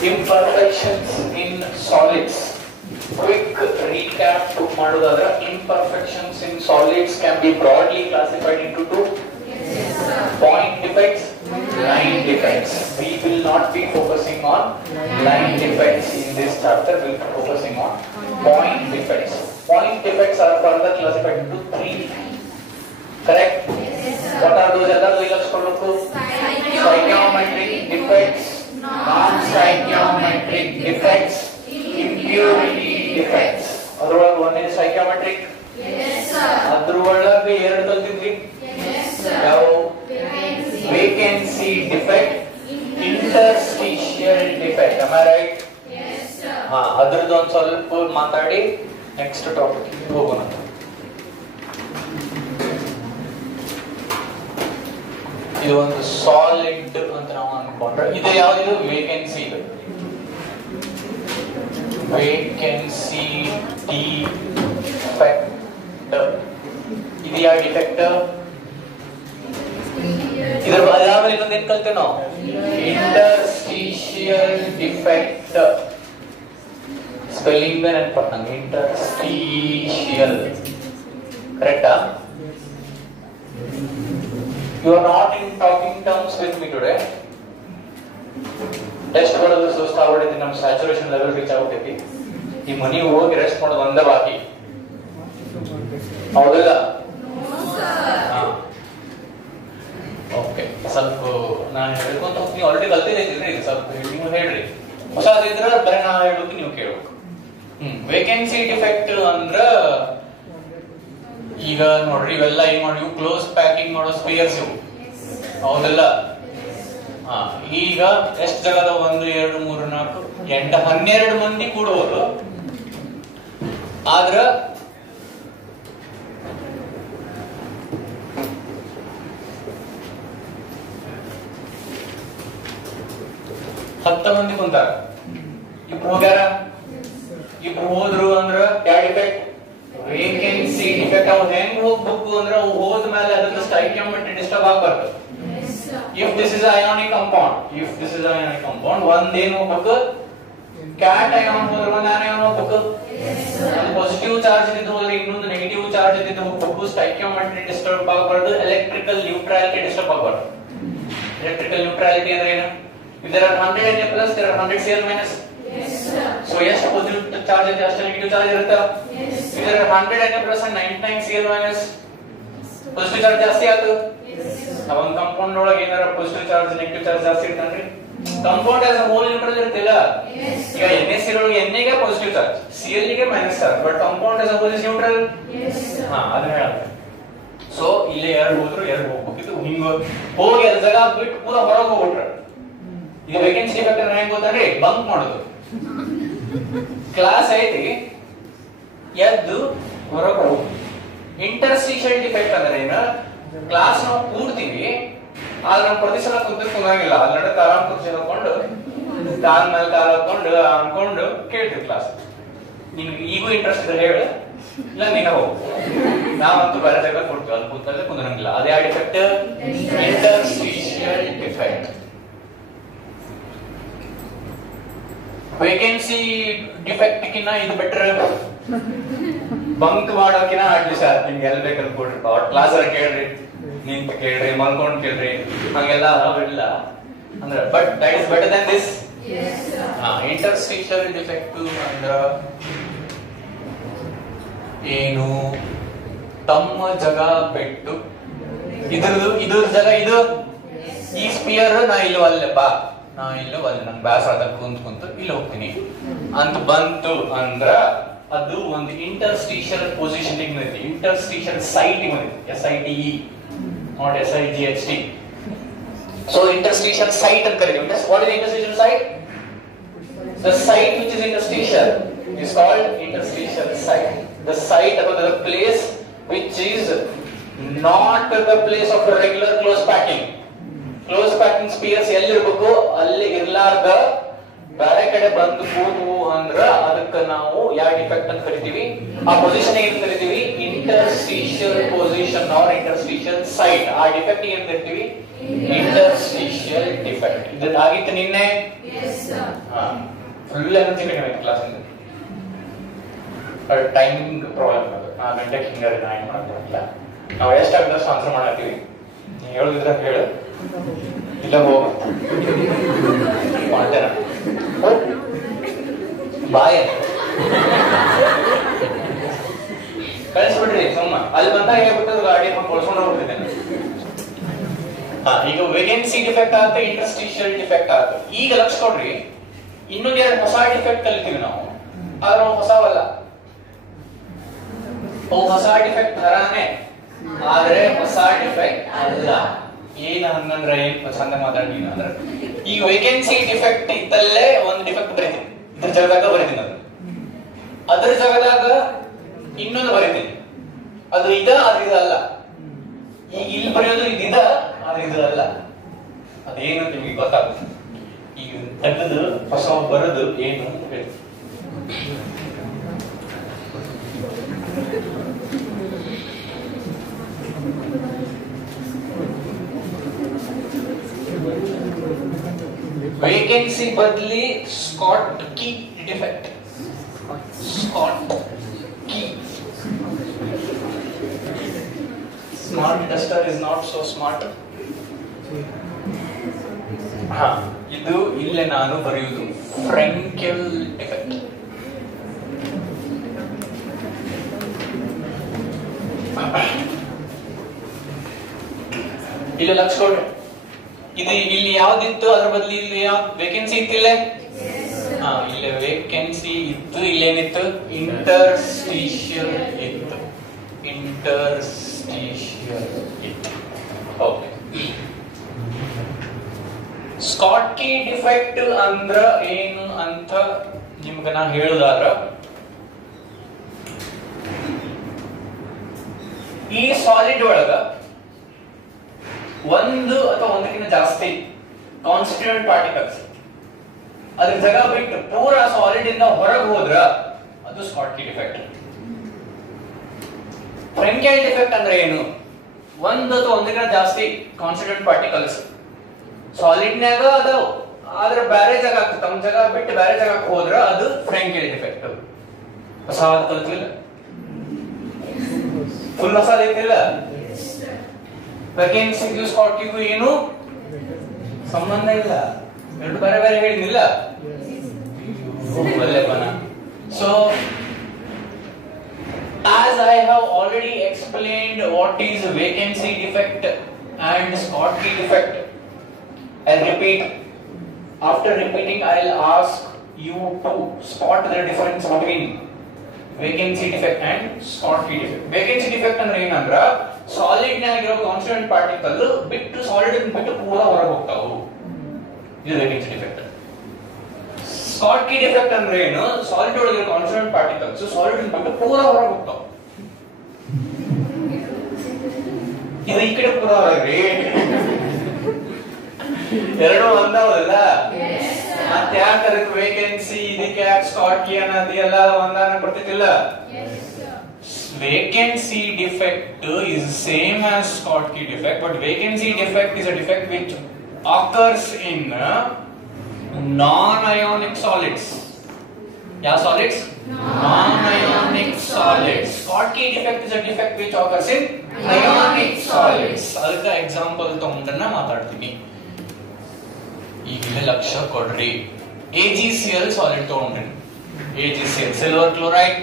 Imperfections in solids. Quick recap ಮಾಡೋದಾದ್ರೆ imperfections in solids can be broadly classified into two. Point defects, line defects. We will not be focusing on line defects in this chapter. We will be focusing on point defects. Point defects are further classified into three. Correct? What are those other letters called? Stoichiometric defects, non-stoichiometric defects, impurity defects. ಅದರೊಳಗೆ ಒಂದೇ stoichiometric. Yes sir. ಅದರೊಳಗೆ ಎರಡು ಕಲ್ತಿದ್ವಿ. Yes sir. ಯಾವ? Vacancy defect, interstitial defect. Am I right? Yes sir. ಹಾ, ಅದರದ್ದು ಒಂದು ಸ್ವಲ್ಪ ಮಾತಾಡಿ ನೆಕ್ಸ್ಟ್ ಟಾಪಿಕ್ ಹೋಗೋಣ. ಇದು ಒಂದು ಸಾಲಿಡ್ ಅಂತ ನಾವು ಅನ್ಕೊಂಡ್ರೆ ಇದು ಯಾವ್ದು? ವೇಕೆನ್ಸಿ. Vacancy defect. ಇದು ಯಾವ ಡಿಫೆಕ್ಟ್? ಇದರ ಆಮೇಲೆ ಇನ್ನೊಂದು ಏನ್ ಕಲ್ತೇವೆ ನಾವು? Interstitial defect. ಸ್ಪೆಲ್ಲಿಂಗ್ ನೆನಪಟ್ಟಂಗೆ ಇಂಟರ್ಸ್ಟಿಷಿಯಲ್. ಕರೆಕ್ಟಾ? You are not in talking terms with me today. Test ಮಾಡೋದು ಸುಸ್ತು ಆಗ್ಬಿಟ್ಟಿದೆ. ನಮ್ಮ ಸ್ಯಾಚುರೇಷನ್ ಲೆವೆಲ್ ರೀಚ್ ಆಗ್ಬಿಟ್ಟೈತಿ. ಈ ಮನಿ ಹೋಗಿ ರೆಸ್ಟ್ ಮಾಡೋದು ಒಂದೇ ಬಾಕಿ. ಹೌದಲ್ಲ? ಓಕೆ, ಸ್ವಲ್ಪ ನಾನು ಹೇಳ್ಕೊಂತ ಹೋಗ್ತೀನಿ. ಆಲ್ರೆಡಿ ಕಲ್ತಿದ್ದೀರಿ. ಸ್ವಲ್ಪ ನೀವು ಹೇಳ್ರಿ. ಹೊಸದಿದ್ರೆ ಬರೀ ನಾ ಹೇಳೋದು ನೀವು ಕೇಳಬೇಕು. ವೇಕೆನ್ಸಿ ಡಿಫೆಕ್ಟ್ ಅಂದ್ರ ಈಗ ನೋಡ್ರಿ, ಇವೆಲ್ಲ ಏನ್ ಮಾಡಿ ಕ್ಲೋಸ್ ಪ್ಯಾಕಿಂಗ್ ಮಾಡೋ ಸ್ಪೇರ್ಸ್ ಇವು. ಹೌದಲ್ಲ? ಈಗ ಎಷ್ಟು ಜಗದ? 1 2 3 4 8 12 ಮಂದಿ ಕೂಡುವುದು. ಆದ್ರ ಹತ್ತು ಮಂದಿ ಕುಂತಾರ. ಇಬ್ರು ಹೋಗ್ಯಾರ. ಇಬ್ರು ಹೋದ್ರು ಅಂದ್ರ ಯಾವ ಡಿಫೆಕ್ಟ್? Vacancy defect. ಅವು ಹೆಂಗ್ ಹೋಗ್ಬೇಕು ಅಂದ್ರೆ ಅವು ಹೋದ ಮೇಲೆ ಅದಕ್ಕೆ ಸ್ಟಾಯ್ಕಿಯೋಮೆಟ್ರಿ ಡಿಸ್ಟರ್ಬ್ ಆಗಬಾರ್ದು. If this is ionic compound ಒಂದೇನು ಹೋಗ್ಬೇಕು? ಕ್ಯಾಟ್ ಅಯಾನ್ ಹೋದ್ರೆ ಒಂದು ಆನಯಾನ್ ಹೋಗ್ಬೇಕು. ಒಂದು ಪಾಸಿಟಿವ್ ಚಾರ್ಜ್ ಇದ್ದು ಹೋದ್ರೆ ಇನ್ನೊಂದು ನೆಗೆಟಿವ್ ಚಾರ್ಜ್ ಇದ್ದು ಹೋಗ್ಬೇಕು. ಸ್ಟಾಯ್ಕಿಯೋಮೆಟ್ರಿ ಡಿಸ್ಟರ್ಬ್ ಆಗಬಾರ್ದು. ಎಲೆಕ್ಟ್ರಿಕಲ್ ನ್ಯೂಟ್ರಾಲಿಟಿ ಡಿಸ್ಟರ್ಬ್ ಆಗಬಾರ್ದು. ಎಲೆಕ್ಟ್ರಿಕಲ್ ನ್ಯೂಟ್ರಾಲಿಟಿ ಅಂದ್ರೆ ಏನು? If there are 100 Na plus, there are 100 Cl minus. Yes sir. So yes, positive charge is just negative charge irutta. Yes. If there are 100 Na plus and 99 Cl minus, positive charge ಜಾಸ್ತಿ ಆಯ್ತು. Yes sir. ನಾವು ಒಂದು compound ಒಳಗೆ ಏನಾರ positive charge negative charge ಜಾಸ್ತಿ ಇರ್ತಂದ್ರೆ compound as a whole neutral ಇರ್ತಿಲ್ಲ. Yes. ಈಗ NaCl ಒಳಗೆ Na ಗೆ positive charge, Cl ಗೆ minus charge, but compound as a whole is neutral. Yes sir. ಹಾ, ಅದನ್ನ ಹೇಳುತ್ತೆ. ಸೊ ಇಲ್ಲಿ ಎರಡು ಹೋದ್ರು ಎರಡು ಹೋಗ್ಬೇಕಿತ್ತು. ಹಿಂಗ ಹೋಗಿ ಅದ್ರ ಜಾಗ ಬಿಟ್ಟು ಪೂರಾ ಹೊರಗೆ ಹೋಗ್ಬಿಟ್ರೆ ಇದು ವೇಕೆನ್ಸಿ ಡಿಫೆಕ್ಟ್ ಅಂದ್ರೆ ಹೆಂಗ್ ಗೊತ್ತಂದ್ರೆ ಬಂಕ್ ಮಾಡೋದು. ಕ್ಲಾಸ್ ಐತಿ, ಎದ್ದು ಹೊರಗೆ ಹೋಗು. ಇಂಟರ್ಸ್ಟಿಷಿಯಲ್ ಡಿಫೆಕ್ಟ್ ಅಂದ್ರೆ ಏನು? ಕ್ಲಾಸ್ ನಾವು ಕೂಡ್ತೀವಿ, ಆದ್ರೆ ನಾವು ಪ್ರತಿ ಸಲ ಕುಂತಿರ್ಕೊಂಡಾಗಿಲ್ಲ. ಅದ್ ನಡಕ್ಕೆ ಆರಾಮ್ ಕುರ್ಚಿ ಹಾಕೊಂಡು ಕಾಲ್ ಮೇಲೆ ಕಾಲ್ ಹಾಕೊಂಡು ಅನ್ಕೊಂಡು ಕೇಳ್ತೀವಿ ಕ್ಲಾಸ್. ನಿನ್ಗೆ ಈಗೂ ಇಂಟ್ರೆಸ್ಟ್ ಇದ್ರೆ ಹೇಳು, ಇಲ್ಲ ನೀನ ಹೋಗು. ನಾವಂತೂ ಬೇರೆ ಜಾಗ ಕೊಡ್ತೀವಿ, ಅಲ್ಲಿ ಕೂತಲ್ಲೇ ಕುಂದ್ರಂಗಿಲ್ಲ. ಅದೇ ಆ defect interstitial defect. Vacancy defect ಕಿನ್ನ ಇದು ಬೆಟರ್. ಬಂಕ್ ಮಾಡೋಕಿನ ಅಟ್ಲೀಸ್ಟ್ ನಿಮ್ಗೆ ಎಲ್ಲಿ ಬೇಕಲ್ಲಿ ಕೊಡ್ರಿ. ಕ್ಲಾಸ್ ಕೇಳ್ರಿ, ನಿಂತು ಕೇಳ್ರಿ, ಮಲ್ಕೊಂಡ್ ಕೇಳ್ರಿ, ಹಂಗೆಲ್ಲ ಅವೆಲ್ಲ ಅಂದ್ರೆ but that is better than this. Interstitial defect ಅಂದ್ರ ಏನು? ತಮ್ಮ ಜಾಗ ಬಿಟ್ಟು ಇದ್ರ ಜಾಗ ಇದು ಈ ಸ್ಪಿಯರ್ ನಾ ಇಲ್ಲವಲ್ಲಪ್ಪ, ನಾ ಇಲ್ಲೂ ಅಲ್ಲಿ ನನ್ ಬ್ಯಾಸರ ಕುಂತು ಇಲ್ಲಿ ಹೋಗ್ತೀನಿ ಅಂತ ಬಂತು ಅಂದ್ರ ಅದು ಒಂದು ಇಂಟರ್ಸ್ಟಿಷಿಯಲ್ ಪೊಸಿಷನಿಂಗ್ ಬಂದಿದೆ. ಇಂಟರ್ಸ್ಟಿಷಿಯಲ್ ಸೈಟಿಂಗ್ ಬಂದಿದೆ. SITE not SIGHT. So interstitial site ಅಂತ ಕರೀತೀವಿ. What is interstitial site? The site which is interstitial is called interstitial site. The site or the place which is not the place of regular close packing. Close packing spheres ಎಲ್ಲಿ ಇರಬೇಕು ಅಲ್ಲಿ ಇರ್ಲಾರ್ದ ಬೇರೆ ಕಡೆ ಬಂದು ಕೂತು ಅಂದ್ರ ಅದಕ್ಕೆ ನಾವು ಯಾವ ಡಿಫೆಕ್ಟ್ ಅಂತ ಕರಿತೀವಿ? ಆ ಪೊಸಿಷನ್ ಏನ್ ಕರಿತೀವಿ? Interstitial position or interstitial site. ಆ ಡಿಫೆಕ್ಟ್ ಏನ್ ಕರಿತೀವಿ? Interstitial defect. ಇದಾಗಿತ್ತು ನಿನ್ನೆ. ಫುಲ್ ಎನರ್ಜಿ ಕಡಿಮೆ ಕ್ಲಾಸ್ ಇಂದ. ಟೈಮಿಂಗ್ ಪ್ರಾಬ್ಲಮ್ ಅದು. 4 ಗಂಟೆಗೆ ಹಿಂಗಾರೆ ನಾ ಏನು ಮಾಡೋದಿಲ್ಲ. ನಾವು ಎಷ್ಟಾಗದಷ್ಟು ಆನ್ಸರ್ ಮಾಡತ್ತೀವಿ. ನೀವು ಹೇಳೋದಿದ್ರೆ ಹೇಳು, ಇಲ್ಲ ಹೋಗ ಮಾಡ್ತೇನೆ ಬಾಯ್ ಕಳಿಸ್ಬಿಡ್ರಿ ಸುಮ್ಮ. ಅಲ್ಲಿ ಬಂದಾಗ ಹೇಳ್ಬಿಟ್ಟು ಗಾಡಿ ಕೊಡ್ಸ್ಕೊಂಡು ಹೋಗ್ತಿದ್ದೇನೆ. ಈಗ ವೇಕೆನ್ಸಿ ಡಿಫೆಕ್ಟ್ ಆಗುತ್ತೆ, ಇಂಟರ್ಸ್ಟಿಷಿಯಲ್ ಡಿಫೆಕ್ಟ್ ಆಗುತ್ತೆ. ಈಗ ಲಕ್ಷ ಕೊಡ್ರಿ, ಇನ್ನೊಂದ್ 2 ಹೊಸ ಡಿಫೆಕ್ಟ್ ಕಲಿತೀವಿ ನಾವು. ಆದ್ರೆ ಅವು ಹೊಸವಲ್ಲ, ಅವು ಹೊಸ ಡಿಫೆಕ್ಟ್ ತರಾನೇ, ಆದ್ರೆ ಹೊಸ ಡಿಫೆಕ್ಟ್ ಅಲ್ಲ. ಏನ್ ಹಂಗಂದ್ರೆ ಏನ್ ಚಂದ ಮಾತಾಡ್ತೀನಿ ಅಂದ್ರೆ, ಈಗ ವೇಕೆನ್ಸಿ ಡಿಫೆಕ್ಟ್ ಇದ್ದಲ್ಲೇ ಒಂದು ಡಿಫೆಕ್ಟ್ ಬರೀತೀನಿ, ಇದ್ರ ಜಾಗದಾಗ ಬರೀತೀನಿ. ಅದ್ರ ಜಾಗದಾಗ ಇನ್ನೊಂದು ಬರೀತೀನಿ, ಅದು ಇದ ಅದು ಇದಲ್ಲ. ಈಗ ಇಲ್ಲಿ ಬರೆಯೋದು ಇದ ಅದು ಇದು ಅಲ್ಲ. ಅದೇನು ನಿಮ್ಗೆ ಗೊತ್ತಾಗುತ್ತೆ. ಈಗ ತೆಗೆದು ಹೊಸ ಬರೋದು ಏನು ಅಂತ ಹೇಳಿ. ವೇಕೆನ್ಸಿ ಬದಲಿ Scott key defect. Scott key. Smart Duster is not so smart. ಇದು ಇಲ್ಲೇ ನಾನು ಬರೆಯುವುದು ಫ್ರೆಂಕೆಲ್ ಡಿಫೆಕ್ಟ್. ಇಲ್ಲಿ ಲಕ್ಷ ಕೊಡ್ರಿ. ಇದು ಇಲ್ಲಿ ಯಾವ್ದಿತ್ತು, ಅದ್ರ ಬದಲು ಇಲ್ಲಿ ವೇಕೆನ್ಸಿ ಇತ್ತಿಲ್ಲ. ಇಲ್ಲಿ ವೇಕೆನ್ಸಿ ಇತ್ತು, ಇಲ್ಲೇನಿತ್ತು? ಇಂಟರ್ಸ್ಟಿಷಿಯಲ್ ಇತ್ತು. ಇಂಟರ್ಸ್ಟಿಷಿಯಲ್ ಇತ್ತು. ಓಕೆ. ಸ್ಕಾಟ್ ಕೀ ಡಿಫೆಕ್ಟ್ ಅಂದ್ರ ಏನು ಅಂತ ನಿಮ್ಗೆ ನಾ ಹೇಳುದಾದ್ರ, ಈ ಸಾಲಿಡ್ ಒಳಗ ಒಂದು ಅಥವಾ ಒಂದಕ್ಕಿಂತ ಜಾಸ್ತಿ ಕಾನ್ಸ್ಟಿಟ್ಯೂಯೆಂಟ್ ಪಾರ್ಟಿಕಲ್ಸ್ ಅದ್ರ ಜಾಗ ಬಿಟ್ಟು ಪೂರಾ ಸಾಲಿಡ್ ಇಂದ ಹೊರಗೆ ಹೋದ್ರ ಅದು Scott key defect. Frenkel defect ಅಂದ್ರೆ ಏನು? ಒಂದು ಅಥವಾ ಒಂದಕ್ಕಿಂತ ಜಾಸ್ತಿ ಕಾನ್ಸ್ಟಿಟ್ಯೂಯೆಂಟ್ ಪಾರ್ಟಿಕಲ್ಸ್ ಸಾಲಿಡ್ನ್ಯಾಗ ಅದಾವ, ಆದ್ರೆ ಬೇರೆ ಜಾಗ ತಮ್ಮ ಜಾಗ ಬಿಟ್ಟು ಬೇರೆ ಜಾಗಕ್ಕೆ ಹೋದ್ರ ಅದು ಫ್ರೆಂಕೆಲ್ ಡಿಫೆಕ್ಟ್. ಹೊಸಾದ ಕಲ್ತಿಲ್ಲ, ಫುಲ್ ಹೊಸಾದ ಐತಿಲ್ಲ. ವೇಕೆನ್ಸಿಗೂ ಸ್ಕಾಟ್ ಕೀಗೂ ಏನು ಸಂಬಂಧ ಇಲ್ಲ, ಎರಡು ಬೇರೆ ಬೇರೆ ಹೇಳಿಲ್ಲ. So as I have already explained what is vacancy defect and Scott key defect, I'll repeat. After repeating, I'll ask you to spot the difference between vacancy defect and Scott key defect. Vacancy defect ಅಂದ್ರೆ ಏನಂದ್ರ solid ನಾಗಿರೋ constituent particle ಬಿಟ್ಟು solid ಬಿಟ್ಟು ಪೂರಾ ಹೊರಗೆ ಹೋಗ್ತಾವು. ಇದು vacancy defect. Scott key defect ಅಂದ್ರೆ ಏನು? ಸಾಲಿಡ್ ಒಳಗಿರೋ ಕಾನ್ಸ್ಟಿಟ್ಯೂಯೆಂಟ್ ಪಾರ್ಟಿಕಲ್ಸ್ ಸಾಲಿಡ್ ಬಿಟ್ಟು ಪೂರಾ ಹೊರಗೆ ಹೋಗ್ತಾವು. ಇದು ಈ ಕಡೆ ಪೂರಾ ಹೊರಗ್ರಿ, ಎರಡು ಒಂದವಲ್ಲ. ಮತ್ತೆ ಯಾಕೆ ಅದಕ್ಕೆ ವೇಕೆನ್ಸಿ, ಇದಕ್ಕೆ ಯಾಕೆ ಸ್ಕಾಟ್ ಕೀ ಅನ್ನೋದು ಎಲ್ಲ ಒಂದಾನ ಕೊಡ್ತಿದ್ದಿಲ್ಲ. Vacancy defect is same as Scott key defect, but vacancy defect is a defect which occurs in non-ionic solids. Yeah, solids? Non-ionic solids. Scott key defect is a defect which occurs in ionic solids. ಅದಕ್ಕೆ example ತಗೊಂಡನ್ನ ಮಾತಾಡ್ತೀನಿ. ಈಗಲೇ ಲಕ್ಷ ಕೊಡ್ರಿ. AgCl solid ತಗೊಂಡ್ರಿ. AgCl silver chloride,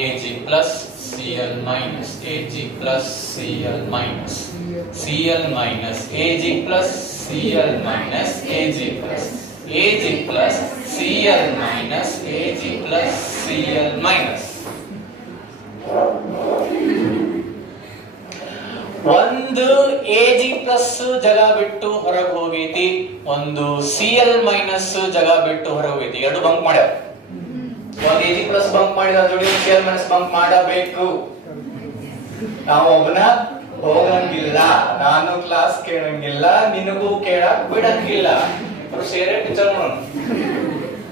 Ag plus Cl minus, Ag plus Cl minus, Cl minus, Ag plus Cl minus, Ag plus, Ag plus Cl minus, Ag plus Cl minus. ಒಂದು Ag plus ಜಾಗ ಬಿಟ್ಟು ಹೊರಗೆ ಹೋಗೈತಿ, ಒಂದು Cl minus ಜಾಗ ಬಿಟ್ಟು ಹೊರಗೆ ಹೋಗೈತಿ. ಎರಡು bunk ಮಾಡ್ಯಾವ. ಒಂದು Ag plus ಬಂಕ್ ಮಾಡಿದ ಜೋಡಿ Cl minus ಬಂಕ್ ಮಾಡಬೇಕು. ನಾವು ಒಬ್ಬನ ಹೋಗಂಗಿಲ್ಲ, ನಾನು ಕ್ಲಾಸ್ ಕೇಳಂಗಿಲ್ಲ, ನಿನಗೂ ಕೇಳಕ್ ಬಿಡಂಗಿಲ್ಲ. ಇಬ್ರು ಸೇರೆ ಪಿಕ್ಚರ್ ನೋಡೋಣ,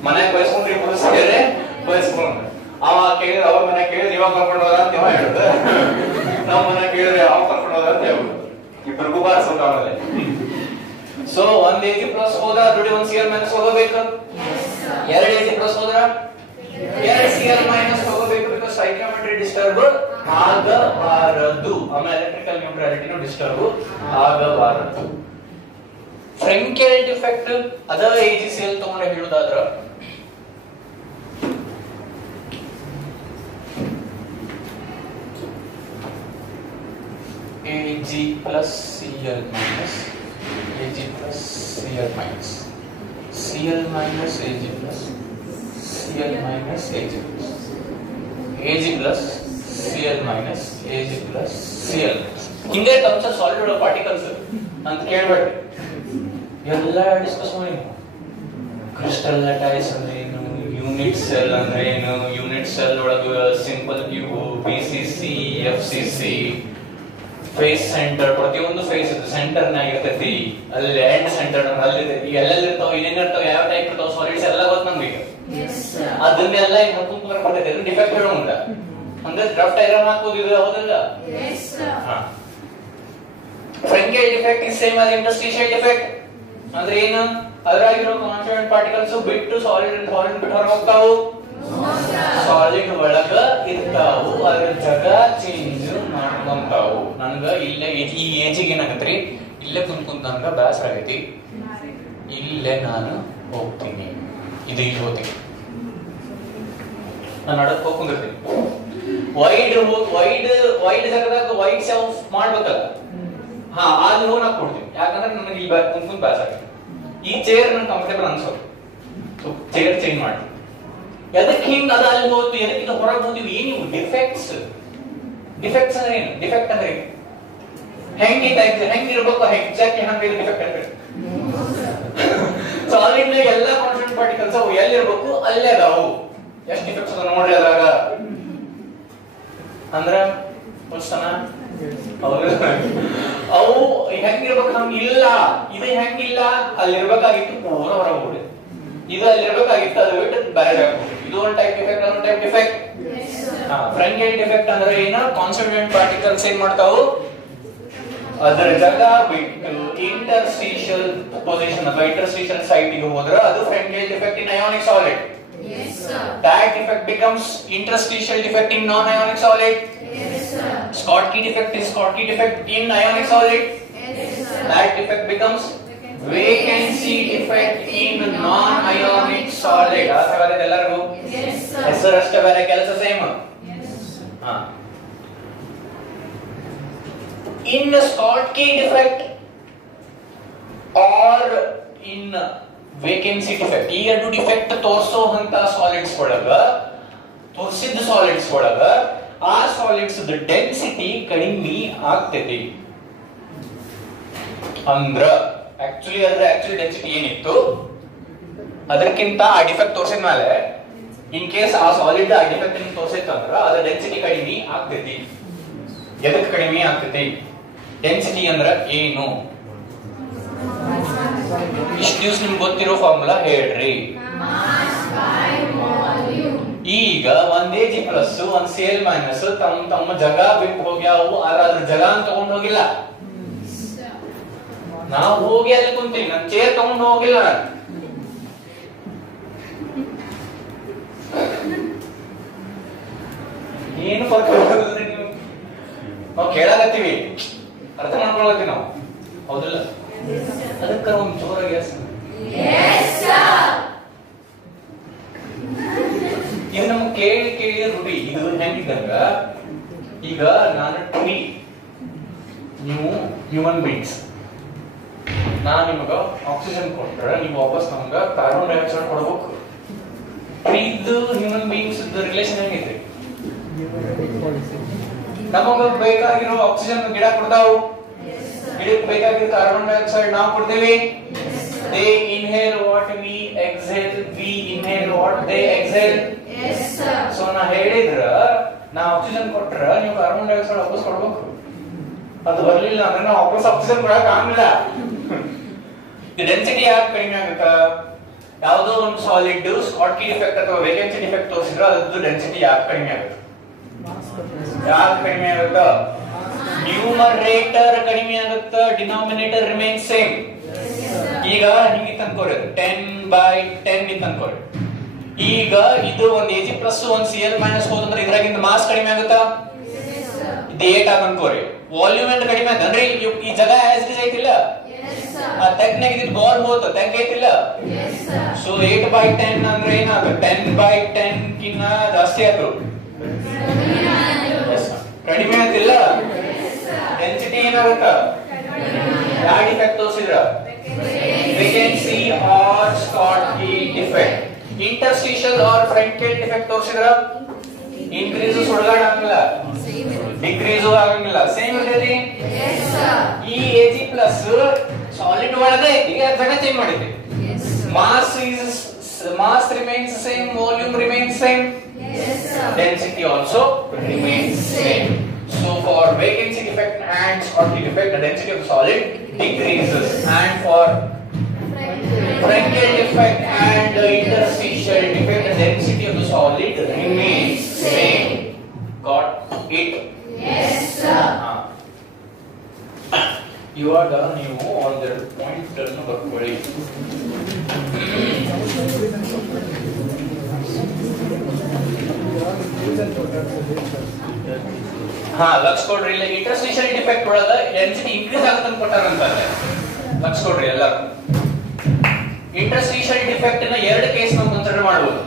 ಮನೆಗೆ ಬಯಸ್ಕೊಂಡ್ರಿ, ಇಬ್ರು ಸೇರೆ ಬಯಸ್ಕೊಂಡ್ರಿ. ಅವ ಕೇಳಿದ್ರೆ ಅವ್ರ ಮನೆ ಕೇಳಿದ್ರೆ ಇವಾಗ ಕರ್ಕೊಂಡು ಹೋದ ಅಂತ ಇವ ಹೇಳುದು, ನಮ್ಮ ಮನೆ ಕೇಳಿದ್ರೆ ಅವ್ ಕರ್ಕೊಂಡು ಹೋದ ಅಂತ ಹೇಳುದು. ಇಬ್ಬರಿಗೂ ಬಾರಿಸೋದು ಆಮೇಲೆ. ಸೊ ಒಂದ್ AG ಪ್ಲಸ್ ಹೋದ ದುಡಿ ಒಂದ್ CL ಮೈನಸ್ ಹೋಗಬೇಕು. ಎರಡು AG ಪ್ಲಸ್ ಹೋದ್ರ ಎರಡು CL ಮೈನಸ್ ಹೋಗಬೇಕು. ಬಿಕಾಸ್ ಸೈಕ್ರೋಮೆಟ್ರಿ ಡಿಸ್ಟರ್ಬ್ ಆಗಬಾರದು, ಆಮೇಲೆ ಎಲೆಕ್ಟ್ರಿಕಲ್ ನ್ಯೂಟ್ರಾಲಿಟಿನೂ ಡಿಸ್ಟರ್ಬ್ ಆಗಬಾರದು. ಫ್ರೆಂಕೆಲ್ ಡಿಫೆಕ್ಟ್ ಅದ AgCl ತಗೊಂಡು ಹೇಳುದಾದ್ರ Ag plus Cl minus Ag plus Cl minus Cl minus Ag plus Cl minus Ag plus Ag plus Cl minus Ag plus Cl. ಹಿಂಗೆ terms of solid particles ಅಂತ ಕೇಳಬೇಡಿ, ಎಲ್ಲ discuss ಮಾಡಿ. Crystal ಲ್ಯಾಟೈಸ್ ಅಂದ್ರೆ ಏನು, unit cell ಅಂದ್ರೆ ಏನು, unit cell ಒಳಗ simple cube, BCC, FCC, face centre, ಪ್ರತಿಯೊಂದು ಫೇಸ್ ಸೆಂಟರ್ ನಾಗ ಇರ್ತೈತಿ, ಅಲ್ಲಿ ಎಂಡ್ ಸೆಂಟರ್ ಅಲ್ಲಿ ಎಲ್ಲೆಲ್ಲಿ ಇರ್ತಾವ, ಏನೇನ್ ಇರ್ತಾವ, ಯಾವ ಟೈಪ್ ಇರ್ತಾವ ಸಾಲಿಡ್ಸ್ ಎಲ್ಲ ಗೊತ್ತ ನಮ್ಗೆ. ಅದನ್ನೆಲ್ಲ ಈಗ ಹಾಕೊಂಡ್ ಬರ್ತೈತಿ. ಡಿಫೆಕ್ಟ್ ಹೇಳೋಂಗ ಅಂದ್ರೆ ರಫ್ ಡಯಾಗ್ರಾಮ್ ಹಾಕೋದು ಇದು ಹೌದಲ್ಲ. Frenkel defect is same as interstitial defect. ಅಂದ್ರೆ ಏನು, ಅದರಾಗಿರೋ ಕಾನ್ಸ್ಟಿಟ್ಯೂಯೆಂಟ್ ಪಾರ್ಟಿಕಲ್ಸ್ ಬಿಟ್ಟು ಸಾಲಿಡ್ ಬಿಟ್ಟು ಹೊರಗೆ ಹೋಗ್ತಾವು, ಸಾಲಿಡ್ ಒಳಗ ಇರ್ತಾವು, ಅದ್ರ ಜಾಗ ಚೇಂಜ್ ಮಾಡ್ಕೊಂತಾವು. ನನ್ಗ ಇಲ್ಲೇ ಈ ಏಜಿಗೆ ಏನಾಗತ್ರಿ, ಇಲ್ಲೇ ಕುಂತ ನನ್ಗ ಬೇಸರ ಆಗೈತಿ, ಇಲ್ಲೇ ನಾನು ಹೋಗ್ತೀನಿ, ಇದು ಇಲ್ಲಿ ಹೋಗ್ತೀನಿ, ನಾನು ನಡಕ್ ಹೋಗಿ ಕುಂದಿರ್ತೀನಿ. ವೈಡ್ ಜಾಗದಾಗ ವೈಡ್ ಸೆಲ್ಫ್ ಮಾಡ್ಬೇಕಲ್ಲ, ಹಾ ಅಲ್ಲಿ ಹೋಗಿ ನಾ ಕೊಡ್ತೀನಿ. ಯಾಕಂದ್ರೆ ನನಗೆ ಈ ಕುಂತ್ಕೊಂಡ್ ಬೇಸರ ಆಗೈತಿ, ಈ ಚೇರ್ ನನ್ ಕಂಫರ್ಟೇಬಲ್ ಅನ್ಸೋದು, ಚೇರ್ ಚೇಂಜ್ ಮಾಡಿ. ಎದಕ್ಕೆ ಹಿಂಗ ಅದ ಅಲ್ಲಿ ಹೋಗ್ತು, ಎದಕ್ಕೆ ಹೊರಗೆ ಹೋಗ್ತೀವಿ, ಏನಿವು ಡಿಫೆಕ್ಟ್ಸ್. ಡಿಫೆಕ್ಟ್ಸ್ ಅಂದ್ರೆ ಏನು, ಡಿಫೆಕ್ಟ್ ಅಂದ್ರೆ ಏನು, ಹೆಂಗಿರ್ಬೇಕು, ಎಕ್ಸಾಕ್ಟ್ಲಿ ಹಂಗ ಡಿಫೆಕ್ಟ್ ಅಂದ್ರೆ ಸಾಲಿಡ್ ಎಲ್ಲ ಕಾನ್ಸ್ಟಿಟ್ಯೂಯೆಂಟ್ ಪಾರ್ಟಿಕಲ್ಸ್ ಅವು ಎಲ್ಲಿರ್ಬೇಕು ಅಲ್ಲೇ ಅದಾವು. ಎಷ್ಟು ಡಿಫೆಕ್ಟ್ಸ್ ಅದ ನೋಡ್ರಿ ಅದ್ರಾಗ. ಅಂದ್ರ ಅವು ಹೆಂಗಿರ್ಬೇಕು, ಹಂಗಿಲ್ಲ, ಇದು ಹೆಂಗಿಲ್ಲ, ಅಲ್ಲಿರ್ಬೇಕಾಗಿತ್ತು ಪೂರ ಹೊರಗೆ ಹೋಗಿ, ಇದು ಅಲ್ಲಿರ್ಬೇಕಾಗಿತ್ತು ಅದು ಬಿಟ್ಟು ಬೇರೆ ಆಗ್ಬೋದು. ಇದು ಒಂದು ಟೈಪ್ ಡಿಫೆಕ್ಟ್, ಅದೊಂದು ಟೈಪ್ ಡಿಫೆಕ್ಟ್. ಫ್ರೆಂಕೆಲ್ ಡಿಫೆಕ್ಟ್ ಅಂದ್ರೆ ಏನು, ಕಾನ್ಸ್ಟಿಟ್ಯೂಯೆಂಟ್ ಪಾರ್ಟಿಕಲ್ಸ್ ಏನ್ ಮಾಡ್ತಾವು, ಅದರ ಜಾಗ ಬಿಟ್ಟು ಇಂಟರ್ಸ್ಟಿಷಿಯಲ್ ಪೊಸಿಷನ್ ಅಥವಾ ಇಂಟರ್ಸ್ಟಿಷಿಯಲ್ ಸೈಟ್ ಗೆ ಹೋದ್ರೆ ಅದು Frenkel defect in ionic solid. That defect becomes interstitial defect in non-ionic solid. Schottky defect is Schottky defect in ionic solid. That defect becomes vacancy defect in non-ionic solid. ಅರ್ಥವಾಗಿದೆ ಎಲ್ಲರಿಗೂ? ಹೆಸರಷ್ಟೇ ಬೇರೆ, ಕೆಲಸ same. In Schottky defect or in vacancy defect, ಈ ಎರಡು defect ತೋರಿಸೋ ಅಂತ solids ಒಳಗ, ತೋರಿಸಿದ ಸಾಲಿಡ್ಸ್ ಒಳಗ ಆ ಸಾಲಿಡ್ಸ್ ಡೆನ್ಸಿಟಿ ಕಡಿಮೆ ಆಗ್ತೈತಿ. ಅಂದ್ರ ಆಕ್ಚುಲಿ ಡೆನ್ಸಿಟಿ ಏನಿತ್ತು ಅದಕ್ಕಿಂತ ಆ ಡಿಫೆಕ್ಟ್ ತೋರಿಸಿದ ಮೇಲೆ ಇನ್ ಕೇಸ್ ಆ ಸಾಲಿಡ್ ಆ ಡಿಫೆಕ್ಟ್ ತೋರಿಸಿತ್ತಂದ್ರ ಅದ್ರ ಡೆನ್ಸಿಟಿ ಕಡಿಮೆ ಆಗ್ತೈತಿ. ಎದಕ್ಕೆ ಕಡಿಮೆ ಆಗ್ತೈತಿ, ಡೆನ್ಸಿಟಿ ಅಂದ್ರ ಏನು, ಇಷ್ಟು ದಿವಸ ನಿಮ್ಗೆ ಗೊತ್ತಿರೋ ಫಾರ್ಮುಲಾ ಹೇಳ್ರಿ. ಈಗ ಒಂದ್ AG ಪ್ಲಸ್ ಒಂದ್ Cl ಮೈನಸ್ ತಮ್ಮ ಜಾಗ ಬಿಟ್ಟು ಹೋಗ್ಯಾವು, ಅದ್ರ ಜಾಗ ತಗೊಂಡ್ ಹೋಗಿಲ್ಲ. ನಾವು ಹೋಗಿ ಅಲ್ಲಿ ಕುಂತೀವಿ, ನನ್ ಚೇರ್ ತಗೊಂಡು ಹೋಗಿಲ್ಲ. ಏನು ಫರ್ಕ್ ನೀವು ನಾವು ಕೇಳಾಕತ್ತೀವಿ, ಅರ್ಥ ಮಾಡ್ಕೊಳತ್ತೀವಿ ನಾವು, ಹೌದಲ್ಲ? ಅದಕ್ಕೆ ಒಂದು ಜೋರಾಗಿ ಇದು ನಮ್ಗೆ ಕೇಳಿ ರೂಢಿ. ಇದು ಹೆಂಗಿದ್ದಂಗ, ಈಗ ನಾನು ಟ್ರೀ, ನೀವು ಹ್ಯೂಮನ್ ಬೀಯಿಂಗ್ಸ್, ನಾನ್ ನಿಮಗ ಆಕ್ಸಿಜನ್ ಕೊಟ್ರೆ ನೀವು ವಾಪಸ್ ನಮ್ಗ ಕಾರ್ಬನ್ ಡೈಆಕ್ಸೈಡ್ ಕೊಡ್ಬೇಕು. ಟ್ರೀದು ಹ್ಯೂಮನ್ ಬೀಯಿಂಗ್ಸ್ ರಿಲೇಷನ್ ಹೆಂಗೈತ್ರಿ, ನಮಗ ಬೇಕಾಗಿರೋ ಆಕ್ಸಿಜನ್ ಗಿಡ ಕೊಡ್ತಾವು, ಗಿಡಕ್ಕೆ ಬೇಕಾಗಿರೋ ಕಾರ್ಬನ್ ಡೈಆಕ್ಸೈಡ್ ನಾವು ಕೊಡ್ತೀವಿ. They inhale what we exhale, we inhale what they exhale. Yes sir. So ನಾ ಹೇಳಿದ್ರ ನಾ ಆಕ್ಸಿಜನ್ ಕೊಟ್ರ ನೀವು ಕಾರ್ಬನ್ ಡೈಆಕ್ಸೈಡ್ ವಾಪಸ್ ಕೊಡ್ಬೇಕು. ಅದು ಬರ್ಲಿಲ್ಲ ಅಂದ್ರೆ ನಾವು ವಾಪಸ್ ಆಕ್ಸಿಜನ್ ಕೊಡಕ್ ಆಗಲ್ಲ. ಡೆನ್ಸಿಟಿ ಯಾಕೆ ಕಡಿಮೆ ಆಗುತ್ತಾ, ಯಾವುದೋ ಒಂದು ಸಾಲಿಡ್ ಸ್ಕಾಟ್ಕಿ ಡಿಫೆಕ್ಟ್ ಅಥವಾ ವೇಕೆನ್ಸಿ ಡಿಫೆಕ್ಟ್ ತೋರಿಸಿದ್ರೆ ಅದರದ್ದು ಡೆನ್ಸಿಟಿ ಯಾಕೆ ಕಡಿಮೆ ಆಗುತ್ತೆ? ಯಾಕೆ ಕಡಿಮೆ ಆಗುತ್ತೆ? ನ್ಯೂಮರೇಟರ್ ಕಡಿಮೆ ಆಗುತ್ತೆ, ಡಿನಾಮಿನೇಟರ್ ರಿಮೈನ್ ಸೇಮ್. ಈಗ ಹಿಂಗೆ ಅನ್ಕೋರಿ 10/10 ಇತ್ತು ಅನ್ಕೋರಿ. ಈಗ ಇದು ಒಂದು Ag ಪ್ಲಸ್ ಒಂದು Cl ಮೈನಸ್ ಹೋದಂದ್ರೆ ಇದ್ರಾಗಿಂದ ಮಾಸ್ ಕಡಿಮೆ ಆಗುತ್ತಾ? ಇದು 8 ಆಗ ಅನ್ಕೋರಿ. ವಾಲ್ಯೂಮ್ ಎಂಡ್ ಕಡಿಮೆ ಆಗ ಅಂದ್ರೆ ಈ ಜಾಗ ಆಸ್ ಇಟ್ ಐತಿಲ್ಲ, ತೆಗ್ನಾಗ ಇದ್ದಿದ್ದು ಬಾಲ್ ಹೋತ ತೆಗ್ ಐತಿಲ್ಲ. ಸೊ 8/10 ಅಂದ್ರೆ ಏನಾಗುತ್ತೆ? 10/10 ಕಿನ್ನ ಜಾಸ್ತಿ ಆಯ್ತು, ಕಡಿಮೆ ಆಯ್ತಿಲ್ಲ. ಡೆನ್ಸಿಟಿ ಏನಾಗುತ್ತ? ಯಾವ ಡಿಫೆಕ್ಟ್ ತೋರಿಸಿದ್ರ? Vacancy or Schottky defect. Interstitial or Frenkel defect ತೋರಿಸಿದ್ರ ಇನ್ಕ್ರೀಸ್ ಸುಡಗಾಡ ಆಗಂಗಿಲ್ಲ, ಡಿಕ್ರೀಸ್ ಆಗಂಗಿಲ್ಲ, ಸೇಮ್ ಇರ್ತೈತಿ. ಈ Ag ಪ್ಲಸ್ ಸಾಲಿಡ್ ಒಳಗೆ ಈಗ ಜಾಗ ಚೇಂಜ್ ಮಾಡಿದ್ವಿ. Mass remains same, volume remains same, density also remains same. So for vacancy defect and Schottky defect, the density of the solid decreases, and for Frenkel defect and the interstitial defect, the density of the solid remains same. Got it? Yes, sir. ಇವಾಗ ನೀವು ಒಂದೆರಡು point ಅನ್ನು ಬರ್ಕೊಳ್ಳಿ. ಹಾ, ಲಕ್ಷ ಕೊಡ್ರಿ. ಇಲ್ಲ interstitial defect ಒಳಗ density increase ಆಗುತ್ತೆ ಅಂತ ಕೊಟ್ಟಾರಂತಾರೆ. ಲಕ್ಷ ಕೊಡ್ರಿ ಎಲ್ಲ. ಇಂಟರ್ಸ್ಟಿಷಿಯಲ್ ಡಿಫೆಕ್ಟ್ ನ ಎರಡು ಕೇಸ್ ನಾವು ಕನ್ಸಿಡರ್ ಮಾಡಬಹುದು.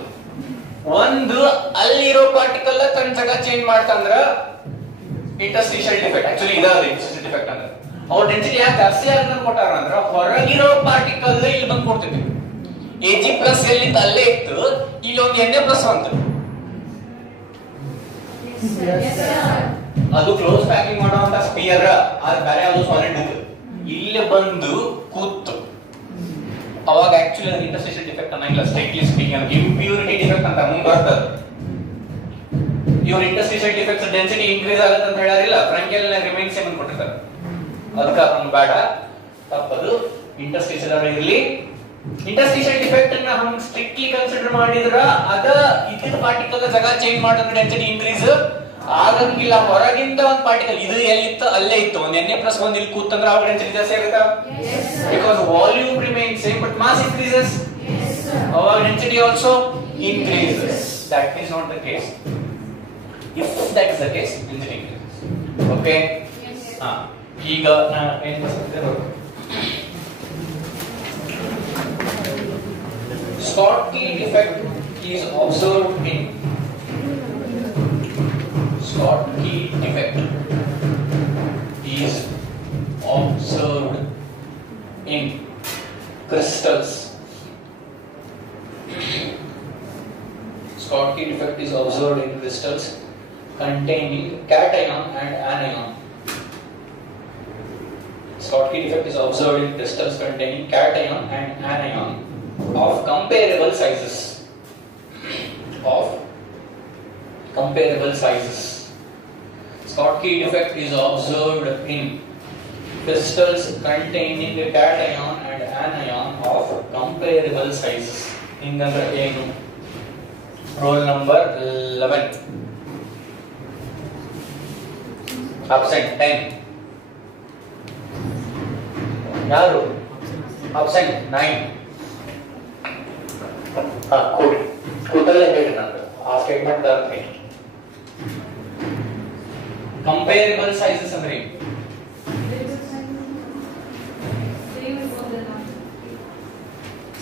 ಒಂದು, ಅಲ್ಲಿರೋ ಪಾರ್ಟಿಕಲ್ ತನ್ನ ಜಾಗ ಚೇಂಜ್ ಮಾಡ್ತಂದ್ರ ಇಂಟರ್ಸ್ಟಿಷಿಯಲ್ ಡಿಫೆಕ್ಟ್. ಆಕ್ಚುಲಿ ಇದಾದ ಇಂಟರ್ಸ್ಟಿಷಿಯಲ್ ಡಿಫೆಕ್ಟ್ ಅಂದ್ರೆ ಅವ್ರ ಡೆನ್ಸಿಟಿ ಯಾಕೆ ಜಾಸ್ತಿ ಆಗುತ್ತೆ ಅಂತ ಕೊಟ್ಟಾರ ಅಂದ್ರ ಹೊರಗಿರೋ ಪಾರ್ಟಿಕಲ್ ಇಲ್ಲಿ ಬಂದು ಕೊಡ್ತಿದ್ವಿ. Ag ಪ್ಲಸ್ ಎಲ್ಲಿತ್ತು ಅಲ್ಲೇ ಇತ್ತು, ಇಲ್ಲಿ ಒಂದು Na+ ಬಂತು. ಅದು ಕ್ಲೋಸ್ ಪ್ಯಾಕಿಂಗ್ ಮಾಡುವಂತ ಸ್ಪಿಯರ್, ಅದು ಬೇರೆ ಯಾವುದು ಸಾಲಿಡ್ ಇಲ್ಲಿ ಬಂದು ಕೂತು. ಅವಾಗ ಆಕ್ಚುಲಿ ಅದು ಇಂಟರ್ಸ್ಟಿಷಿಯಲ್ ಡಿಫೆಕ್ಟ್ ಅನ್ನಂಗಿಲ್ಲ, ಸ್ಟ್ರಿಕ್ಟ್ಲಿ ಸ್ಪೀಕಿಂಗ್ ಇಂಪ್ಯೂರಿಟಿ ಡಿಫೆಕ್ಟ್ ಅಂತ ಮುಂದೆ ಬರ್ತದೆ. ಇವ್ರ ಇಂಟರ್ಸ್ಟಿಷಿಯಲ್ ಡಿಫೆಕ್ಟ್ಸ್ ಡೆನ್ಸಿಟಿ ಇನ್ಕ್ರೀಸ್ ಆಗುತ್ತೆ ಅಂತ ಹೇಳಾರಿಲ್ಲ, ಫ್ರಂಕೆಲ್ ರಿಮೈನ್ ಸೇಮ್ ಅಂತ ಕೊಟ್ಟಿರ್ತಾರೆ. ಅದಕ್ಕೆ ನಮ್ಗೆ ಬೇಡ, ತಪ್ಪದು. ಇಂಟರ್ಸ್ಟಿಷಿಯಲ್ ಇರಲಿ. ಇಂಟರ್ಸ್ಟಿಷಿಯಲ್ ಡಿಫೆಕ್ಟ್ ಅನ್ನ ಹಂಗೆ ಸ್ಟ್ರಿಕ್ಟ್ಲಿ ಕನ್ಸಿಡರ್ ಮಾಡಿದ್ರ ಅದ ಇದ್ದಿದ್ದ ಪಾರ್ಟಿಕಲ್ ಜಾಗ ಚೇಂಜ್ ಮಾಡಿದ್ರೆ ಡೆನ್ಸಿಟಿ ಇನ್ಕ್ರೀಸ್ ಆಗಂಗಿಲ್ಲ. ಹೊರಗಿಂದ ಒಂದು ಪಾರ್ಟಿಕಲ್ ಇದು ಎಲ್ಲಿತ್ತು ಅಲ್ಲೇ ಇತ್ತು, ಒಂದು Na+ ಬಂದು ಇಲ್ಲಿ ಕೂತಂದ್ರೆ ಅವಾಗ ಡೆನ್ಸಿಟಿ ಜಾಸ್ತಿ ಆಗುತ್ತಾ? Because volume remain same but mass increases, ಅವಾಗ density also increases. That is not the case. If that is the case, density increases. Okay. ಹಾ, ಈಗ ನಾನು ಏನು ಮಾಡ್ತಿದ್ದೆ? Schottky defect is observed in Schottky defect is observed in crystals. Schottky defect is observed in crystals containing cation and anion. Schottky defect is observed in crystals containing cation and anion of comparable sizes. Schottky defect is observed in crystals containing cation and anion of comparable sizes. Hinganದ್ರೆ ಏನು? Roll number 11. Absent 10. ಯಾರು? Absent 9. ಕೂಡಲೇ ಹೇಳಿ ನಾನು ಆ statement ಅರ್ಥ. Comparable sizes ಅಂದ್ರೆ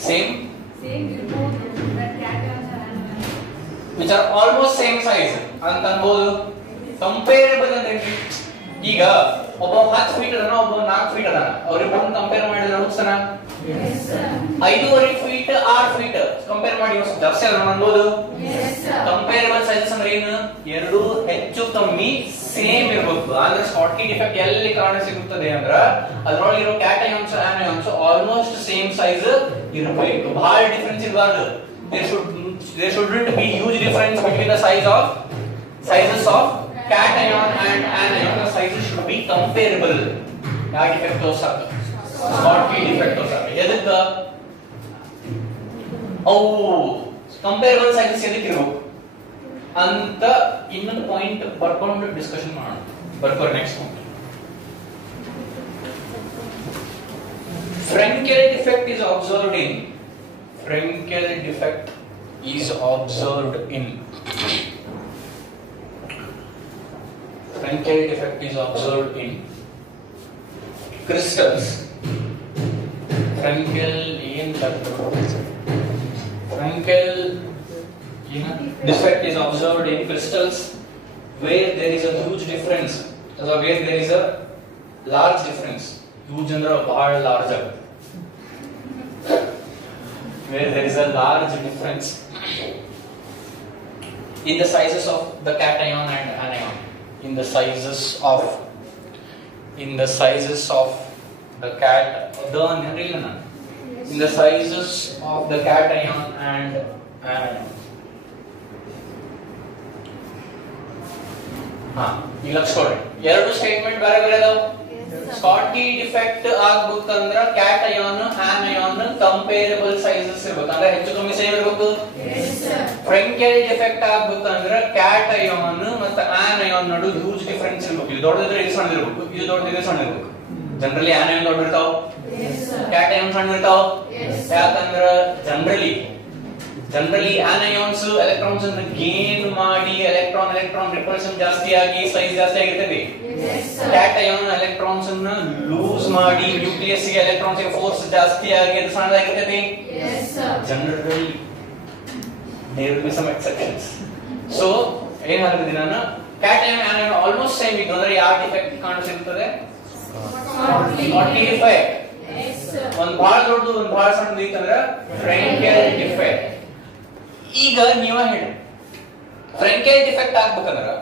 same which are almost same size ಅಂತ ಅನ್ಬೋದು. ಕಂಪೇರಬಲ್ ಅಂದ್ರೆ ಈಗ ಒಬ್ಬ 10 ಫೀಟ್ ಅದಾನ, ಒಬ್ಬ 4 ಫೀಟ್ ಅದಾನ, ಅವ್ರಿಬ್ಬರನ್ನ ಕಂಪೇರ್ ಮಾಡಿದ್ರೆ ಹುಡ್ಸನ 5.5 ಫೀಟ್ 6 ಫೀಟ್ ಕಂಪೇರ್ ಮಾಡಿ ಜಾಸ್ತಿ ಅಲ್ಲ ಅನ್ಬೋದು. ಕಂಪೇರಬಲ್ ಸೈಜಸ್ ಅಂದ್ರೆ ಏನು? ಎರಡು ಹೆಚ್ಚು ಕಮ್ಮಿ ಸೇಮ್ ಇರಬೇಕು. ಆದ್ರೆ ಸ್ಕಾಟ್ಕಿ ಡಿಫೆಕ್ಟ್ ಎಲ್ಲಿ ಕಾರಣ ಸಿಗುತ್ತದೆ ಅಂದ್ರ ಅದ್ರೊಳಗಿರೋ ಕ್ಯಾಟಯಾನ್ಸ್ ಆನಿಯಾನ್ಸ್ ಆಲ್ಮೋಸ್ಟ್ ಸೇಮ್ ಸೈಜ್ ಇರಬೇಕು, ಬಹಳ ಡಿಫರೆನ್ಸ್ ಇರಬಾರ್ದು. there shouldn't be huge difference between the sizes of cation and anion. The sizes should be comparable. ಯಾವ ಡಿಫೆಕ್ಟ್ ತೋರ್ಸಾಕ? ಸ್ಕಾಟ್ಕಿ ಡಿಫೆಕ್ಟ್ ತೋರ್ಸಾಕ. ಎದಕ್ಕ? ಅವು ಕಂಪೇರಬಲ್ ಸೈಜಸ್ ಎದಕ್ಕೆ ಇರಬೇಕು ಅಂತ ಇನ್ನೊಂದು ಪಾಯಿಂಟ್ ಬರ್ಕೊಂಡು ಡಿಸ್ಕಷನ್ ಮಾಡೋಣ. ಬರ್ಕೋರಿ next point. Frenkel defect is observed in. Frenkel defect is observed in. Frenkel defect is observed in crystals. Frenkel Frenkel defect is observed in crystals where there is a huge difference, or where there is a large difference. Huge ಅಂದ್ರೆ ಬಹಳ larger. Where there is a large difference in the sizes of the cation and anion. In the sizes of the cat, in the sizes of the cation and anion. ಈಗ ಲಕ್ಷಕೊಡ್ರಿ, ಎರಡು statement ಬೇರೆ ಬೇರೆ ಅದಾವ. Schottky defect ಆಗ್ಬೇಕಂದ್ರ cation anion comparable sizes ಇರ್ಬೇಕು, ಅಂದ್ರೆ ಹೆಚ್ಚು ಕಮ್ಮಿ ಸೇಮ್ ಇರಬೇಕು. ಫ್ರೆಂಕೆಲ್ ಡಿಫೆಕ್ಟ್ ಆಗ್ಬೇಕಂದ್ರ ಕ್ಯಾಟಯಾನ್ ಮತ್ತು ಆನಯಾನ್ ನಡು ಹ್ಯೂಜ್ ಡಿಫರೆನ್ಸ್ ಇರಬೇಕು. ಇದು ದೊಡ್ಡದಿದ್ರೆ ಇದು ಸಣ್ಣ ಇರಬೇಕು, ಇದು ದೊಡ್ಡದಿದ್ರೆ ಸಣ್ಣ ಇರಬೇಕು. ಜನರಲಿ ಆನಯಾನ್ ದೊಡ್ಡ ಇರ್ತಾವ, ಕ್ಯಾಟಯಾನ್ ಸಣ್ಣ ಇರ್ತಾವ. ಯಾಕಂದ್ರ ಜನರಲಿ ಆನಯಾನ್ಸ್ ಎಲೆಕ್ಟ್ರಾನ್ಸ್ ಅನ್ನು ಗೇನ್ ಮಾಡಿ ಎಲೆಕ್ಟ್ರಾನ್ ರಿಪಲ್ಷನ್ ಜಾಸ್ತಿ ಆಗಿ ಸೈಜ್ ಜಾಸ್ತಿ ಆಗಿರ್ತದೆ. ಕ್ಯಾಟಯಾನ್ ಎಲೆಕ್ಟ್ರಾನ್ಸ್ ಅನ್ನು ಲೂಸ್ ಮಾಡಿ ನ್ಯೂಕ್ಲಿಯಸ್ ಗೆ ಎಲೆಕ್ಟ್ರಾನ್ಸ್ ಗೆ ಫೋರ್ಸ್ ಜಾಸ್ತಿ ಆಗಿ ಅದು ಸಣ್ಣದಾಗಿರ್ತದೆ. Generally there will be some exceptions. So ಏನ್ ಹೇಳ್ತಿದ್ದೀನಿ ನಾನು, ಕ್ಯಾಟಯಾನ್ ಆನಯಾನ್ ಆಲ್ಮೋಸ್ಟ್ ಸೇಮ್ ಇದ್ದು ಅಂದ್ರೆ ಯಾವ ಡಿಫೆಕ್ಟ್ ಕಾಣಿಸುತ್ತದೆ? Schottky defect. ಒಂದ್ ಬಹಳ ದೊಡ್ಡದು ಒಂದ್ ಬಹಳ ಸಣ್ಣದು ಇತ್ತಂದ್ರೆ ಫ್ರೆಂಕೆಲ್ ಡಿಫೆಕ್ಟ್. ಈಗ ನೀವ ಹೇಳಿ, ಫ್ರೆಂಕೆಲ್ ಡಿಫೆಕ್ಟ್ ಆಗ್ಬೇಕಂದ್ರೆ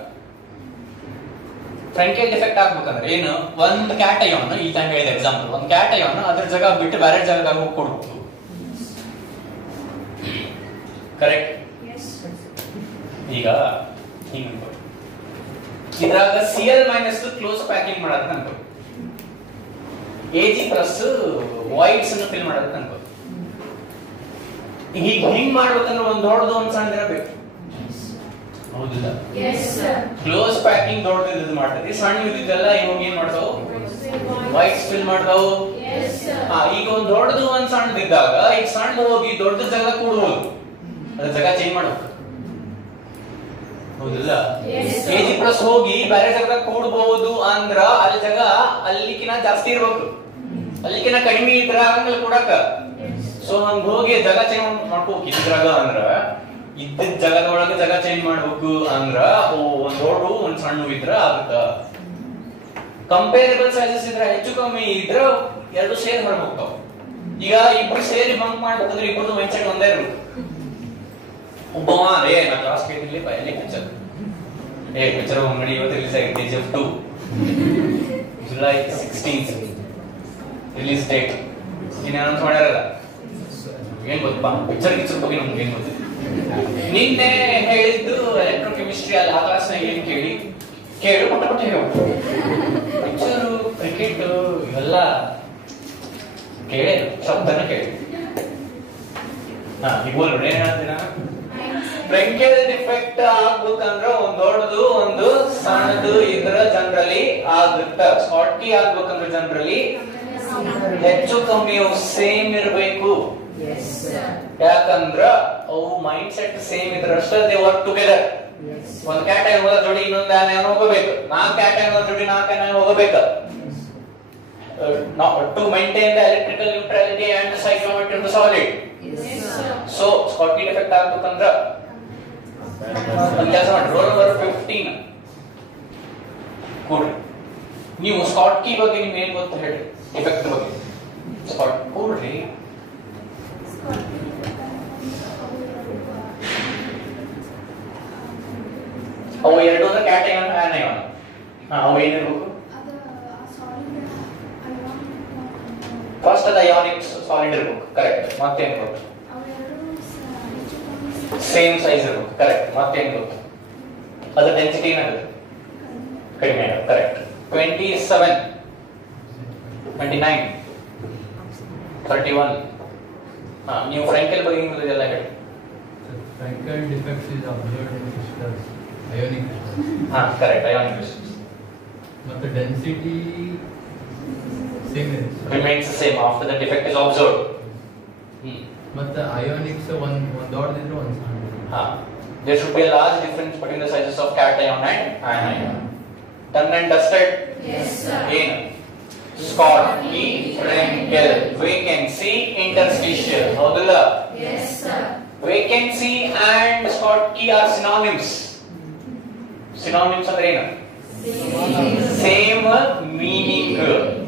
ಏನು? ಒಂದ್ ಕ್ಯಾಟಯಾನ್, ಈ ಟೈಮ್ ಹೇಳಿದ ಎಕ್ಸಾಂಪಲ್, ಒಂದ್ ಕ್ಯಾಟಯಾನ್ ಅದ್ರ ಜಾಗ ಬಿಟ್ಟು ಬೇರೆ ಜಾಗದಾಗ ಹೋಗಿ ಕೊಡ್ಬೇಕು. ಕರೆಕ್ಟ್? ಈಗ ಹಿಂಗ ಇದ್ರಾಗ Cl- ಕ್ಲೋಸ್ ಪ್ಯಾಕಿಂಗ್ ಮಾಡೋದ್ ಅನ್ಕೋ, Ag+ ವಾಯ್ಡ್ಸ್ ಅನ್ನು ಫಿಲ್ ಮಾಡೋದ್ ಅನ್ಕೋ. ಈಗ ಹಿಂಗ್ ಮಾಡ್ಬೇಕಂದ್ರೆ ಒಂದ್ ದೊಡ್ಡದು ಒಂದ್ ಸಣ್ಣ ಇರಬೇಕು, ಹೌದಿಲ್ಲ? ಕ್ಲೋಸ್ ಪ್ಯಾಕಿಂಗ್ ದೊಡ್ಡದು ಮಾಡ್ತದೆ, ಸಣ್ಣ ಇದ್ದಿದ್ದೆಲ್ಲ ಇವಾಗ ಏನ್ ಮಾಡ್ತಾವು? ವೈಟ್ಸ್ ಫಿಲ್ ಮಾಡ್ತಾವು. ಈಗ ಒಂದ್ ದೊಡ್ಡದು ಒಂದ್ ಸಣ್ಣದಿದ್ದಾಗ ಈಗ ಸಣ್ಣ ಹೋಗಿ ದೊಡ್ಡ ಜಾಗ ಕೂಡ್ಬೋದು, ಅದ್ರ ಜಾಗ ಚೇಂಜ್ ಮಾಡ್ಬೇಕು, ಹೌದಿಲ್ಲ? Ag+ ಹೋಗಿ ಬೇರೆ ಜಾಗದಾಗ ಕೂಡ್ಬಹುದು ಅಂದ್ರ ಅಲ್ಲಿ ಜಾಗ ಅಲ್ಲಿಕಿನ ಜಾಸ್ತಿ ಇರ್ಬೇಕು, ಅಲ್ಲಿಕಿನ ಕಡಿಮೆ ಇದ್ರ ಆಗಂಗಿಲ್ಲ ಕೂಡಾಕ. ಸೊ ಹಂಗ ಹೋಗಿ ಜಾಗ ಚೇಂಜ್ ಮಾಡ್ಕೋಬೇಕು. ಇದ್ರಾಗ ಅಂದ್ರ ಇದ್ದಿದ್ದ ಜಾಗದೊಳಗೆ ಜಾಗ ಚೇಂಜ್ ಮಾಡ್ಬೇಕು ಅಂದ್ರ ಒಂದ್ ದೊಡ್ಡ ಒಂದ್ ಸಣ್ಣ ಇದ್ರ ಆಗುತ್ತ. ಕಂಪೇರಬಲ್ ಸೈಜಸ್ ಇದ್ರ ಹೆಚ್ಚು ಕಮ್ಮಿ ಇದ್ರ ಎರಡು ಸೇರಿ ಹೊರಗೆ ಹೋಗ್ತಾವ. ಈಗ ಇಬ್ರು ಸೇರಿ ಬಂಕ್ ಮಾಡ್ಬೇಕಂದ್ರೆ ಇಬ್ರು ಮೈಂಡ್ ಸೆಟ್ ಒಂದೇ ಇರ್ಬೇಕು. ಒಬ್ಬವ ನಾ ಕ್ಲಾಸ್ ಕೇಳಿರ್ಲಿ ಬಯಲಿ ಪಿಕ್ಚರ್ ಅಂಗಡಿ ಇವತ್ತು ರಿಲೀಸ್ ಆಗಿದೆ, KGF 2 ಜುಲೈ 16 ರಿಲೀಸ್ ಡೇಟ್. ಇನ್ನು ಅನೌನ್ಸ್ ಮಾಡ್ಯಾರಲ್ಲ, ಏನ್ ಗೊತ್ತಪ್ಪ ಪಿಕ್ಚರ್ ಬಗ್ಗೆ ನಮ್ಗೆ ಏನ್ ಗೊತ್ತಿಲ್ಲ. ನಿನ್ನೆ ಹೇಳಿದ್ದು ಎಲೆಕ್ಟ್ರೋಕೆಮಿಸ್ಟ್ರಿ ಅಲ್ಲಿ ಆ ಕ್ಲಾಸ್ ನಾಗ ಏನ್ ಕೇಳು ಪಟ ಹೇಳು, ಪಿಕ್ಚರು ಕ್ರಿಕೆಟ್ ಇವೆಲ್ಲ ಕೇಳಿ ಶಬ್ದನ ಕೇಳಿ. ಈಗ ನೋಡಿ ಏನ್ ಹೇಳ್ತೀನ, ಫ್ರೆಂಕೆಲ್ ಡಿಫೆಕ್ಟ್ ಆಗ್ಬೇಕಂದ್ರ ಒಂದ್ ದೊಡ್ಡದು ಒಂದು ಸಣ್ಣದು ಇದ್ರ ಜನರಲಿ ಆಗುತ್ತ. ಸ್ಕಾಟ್ಕಿ ಆಗ್ಬೇಕಂದ್ರ ಜನರಲಿ ಹೆಚ್ಚು ಕಮ್ಮಿ ಅವು ಸೇಮ್ ಇರಬೇಕು. ಯಾಕಂದ್ರ ಅವು ಮೈಂಡ್ ಸೆಟ್ ಸೇಮ್ ಇದ್ರಷ್ಟೇ ದೇ ವರ್ಕ್ ಟುಗೆದರ್. ಒಂದ್ ಕ್ಯಾಟಯಾನ್ ಹೋದ ಜೋಡಿ ಇನ್ನೊಂದು ಆನಯಾನ್ ಹೋಗಬೇಕು, 4 ಕ್ಯಾಟಯಾನ್ ಹೋದ ಜೋಡಿ 4 ಆನಯಾನ್ ಹೋಗಬೇಕು. To maintain the electrical neutrality and the cyclometry of the solid. So Schottky defect ಆಗ್ಬೇಕಂದ್ರ ಒಂದ್ ಕೆಲಸ ಮಾಡಿ, ರೋಲ್ ನಂಬರ್ 15 ಕೊಡ್ರಿ. ನೀವು ಸ್ಕಾಟ್ಕಿ ಬಗ್ಗೆ ನಿಮ್ಗೆ ಏನ್ ಗೊತ್ತ ಹೇಳಿ, ಡಿಫೆಕ್ಟ್ ಬಗ್ಗೆ ಕೊಡ್ರಿ. ಅವು ಎರಡು ಅಂದ್ರೆ ಕ್ಯಾಟಯಾನ್ ಆನಯಾನ್. ಅವು ಏನಿರ್ಬೇಕು? ಫಸ್ಟ್ ಅದು ಅಯಾನಿಕ್ ಸಾಲಿಡ್ ಇರ್ಬೇಕು, ಕರೆಕ್ಟ್. ಮತ್ತೇನ್ ಗೊತ್ತು? ಸೇಮ್ ಸೈಜ್ ಇರ್ಬೇಕು, ಕರೆಕ್ಟ್. ಮತ್ತೇನ್ ಗೊತ್ತು? ಅದ್ರ ಡೆನ್ಸಿಟಿ ಏನಾಗುತ್ತೆ? ಕಡಿಮೆ ಆಗುತ್ತೆ, ಕರೆಕ್ಟ್. 27, 29, 31, ನೀವು ಫ್ರಾಂಕೆಲ್ ಬಗ್ಗೆ ಎಲ್ಲ ಹೇಳಿ. Frankel defects is observed in crystals, ionic crystals. Correct, ionic crystals. But the density same remains the same after the defect is observed. But the ionics one dot is one sound. There should be a large difference between the sizes of cation and anion. Done and dusted? Yes, sir. In Schottky, Frankel, vacancy, interstitial. Hodula? Yes, sir. Vacancy and Schottky are synonyms. Synonyms ಅಂದ್ರೆ ಏನು? Same meaning.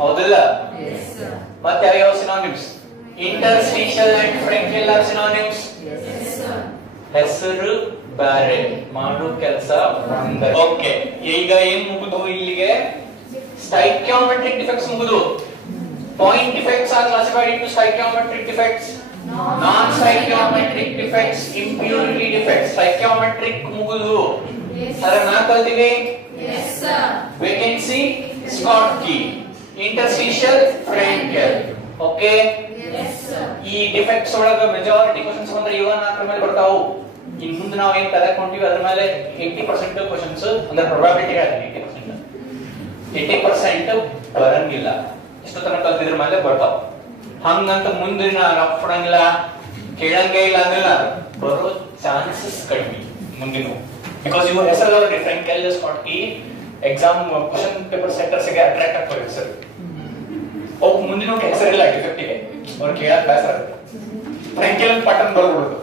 ಹೌದಲ್ಲ? Yes, sir. ಮತ್ತೆ ಯಾವ synonyms? Interstitial and Frankel are synonyms. Yes, sir. ಹೆಸರು ಬೇರೆ ಮಾಡೋ ಕೆಲಸ ಒಂದೇ. ಓಕೆ, ಈಗ ಏನ್ ಮುಗಿದು ಇಲ್ಲಿಗೆ ಸ್ಟೈಕಿಯೋಮೆಟ್ರಿಕ್ ಡಿಫೆಕ್ಟ್ಸ್ ಮುಗಿದು. Point defects are classified into stoichiometric defects, non stoichiometric defects, impurity defects. Stoichiometric ಮುಗಿದು ಅದರ ನಾಲ್ಕು ಕಲ್ತಿವಿ. Yes, sir. Vacancy, Schottky, interstitial, Frenkel. Okay, Yes, sir. ಈ ಡಿಫೆಕ್ಟ್ಸ್ ಒಳಗ ಮೆಜಾರಿಟಿ ಕ್ವೆಶ್ಚನ್ಸ್ ಬಂದ್ರೆ ಇವನ್ ಅದ್ರ ಮೇಲೆ ಬರ್ತಾವು. ಇನ್ ಮುಂದೆ ನಾವು ಏನ್ ಕಲಿತ್ಕೊಂತೀವಿ ಅದ್ರ ಮೇಲೆ 80% ಕ್ವೆಶ್ಚನ್ಸ್ ಅಂದ್ರೆ ಪ್ರೊಬಬಿಲಿಟಿ ಹೇಳ್ತೀನಿ. 80% ಬರಂಗಿಲ್ಲ. ಇಷ್ಟು ತನಕ ಕಲ್ತಿದ್ರ ಮೇಲೆ ಬರ್ತಾವ. ಹಂಗಂತ ಮುಂದಿನ ರಫ್ ಕೊಡಂಗಿಲ್ಲ, ಕೇಳಂಗೇ ಇಲ್ಲ ಅಂದಿಲ್ಲ, ಬರೋ ಚಾನ್ಸಸ್ ಕಡಿಮೆ ಮುಂದಿನ. ಬಿಕಾಸ್ ಇವ್ರ ಹೆಸರು Frenkel, Schottky exam question paper ಸೆಂಟರ್ಸ್ಗೆ ಅಟ್ರಾಕ್ಟ್ ಆಗ್ತವೆ ಸರ್. ಅವು ಮುಂದಿನ ಹೆಸರಿಲ್ಲ ಡಿಫೆಕ್ಟಿಗೆ, ಅವ್ರು ಕೇಳಕ್ ಬೇಸರ ಆಗುತ್ತೆ. ಫ್ರಾಂಕೆಲ್ ಪಟ್ಟನ್ ಬರ್ಬಿಡುದು.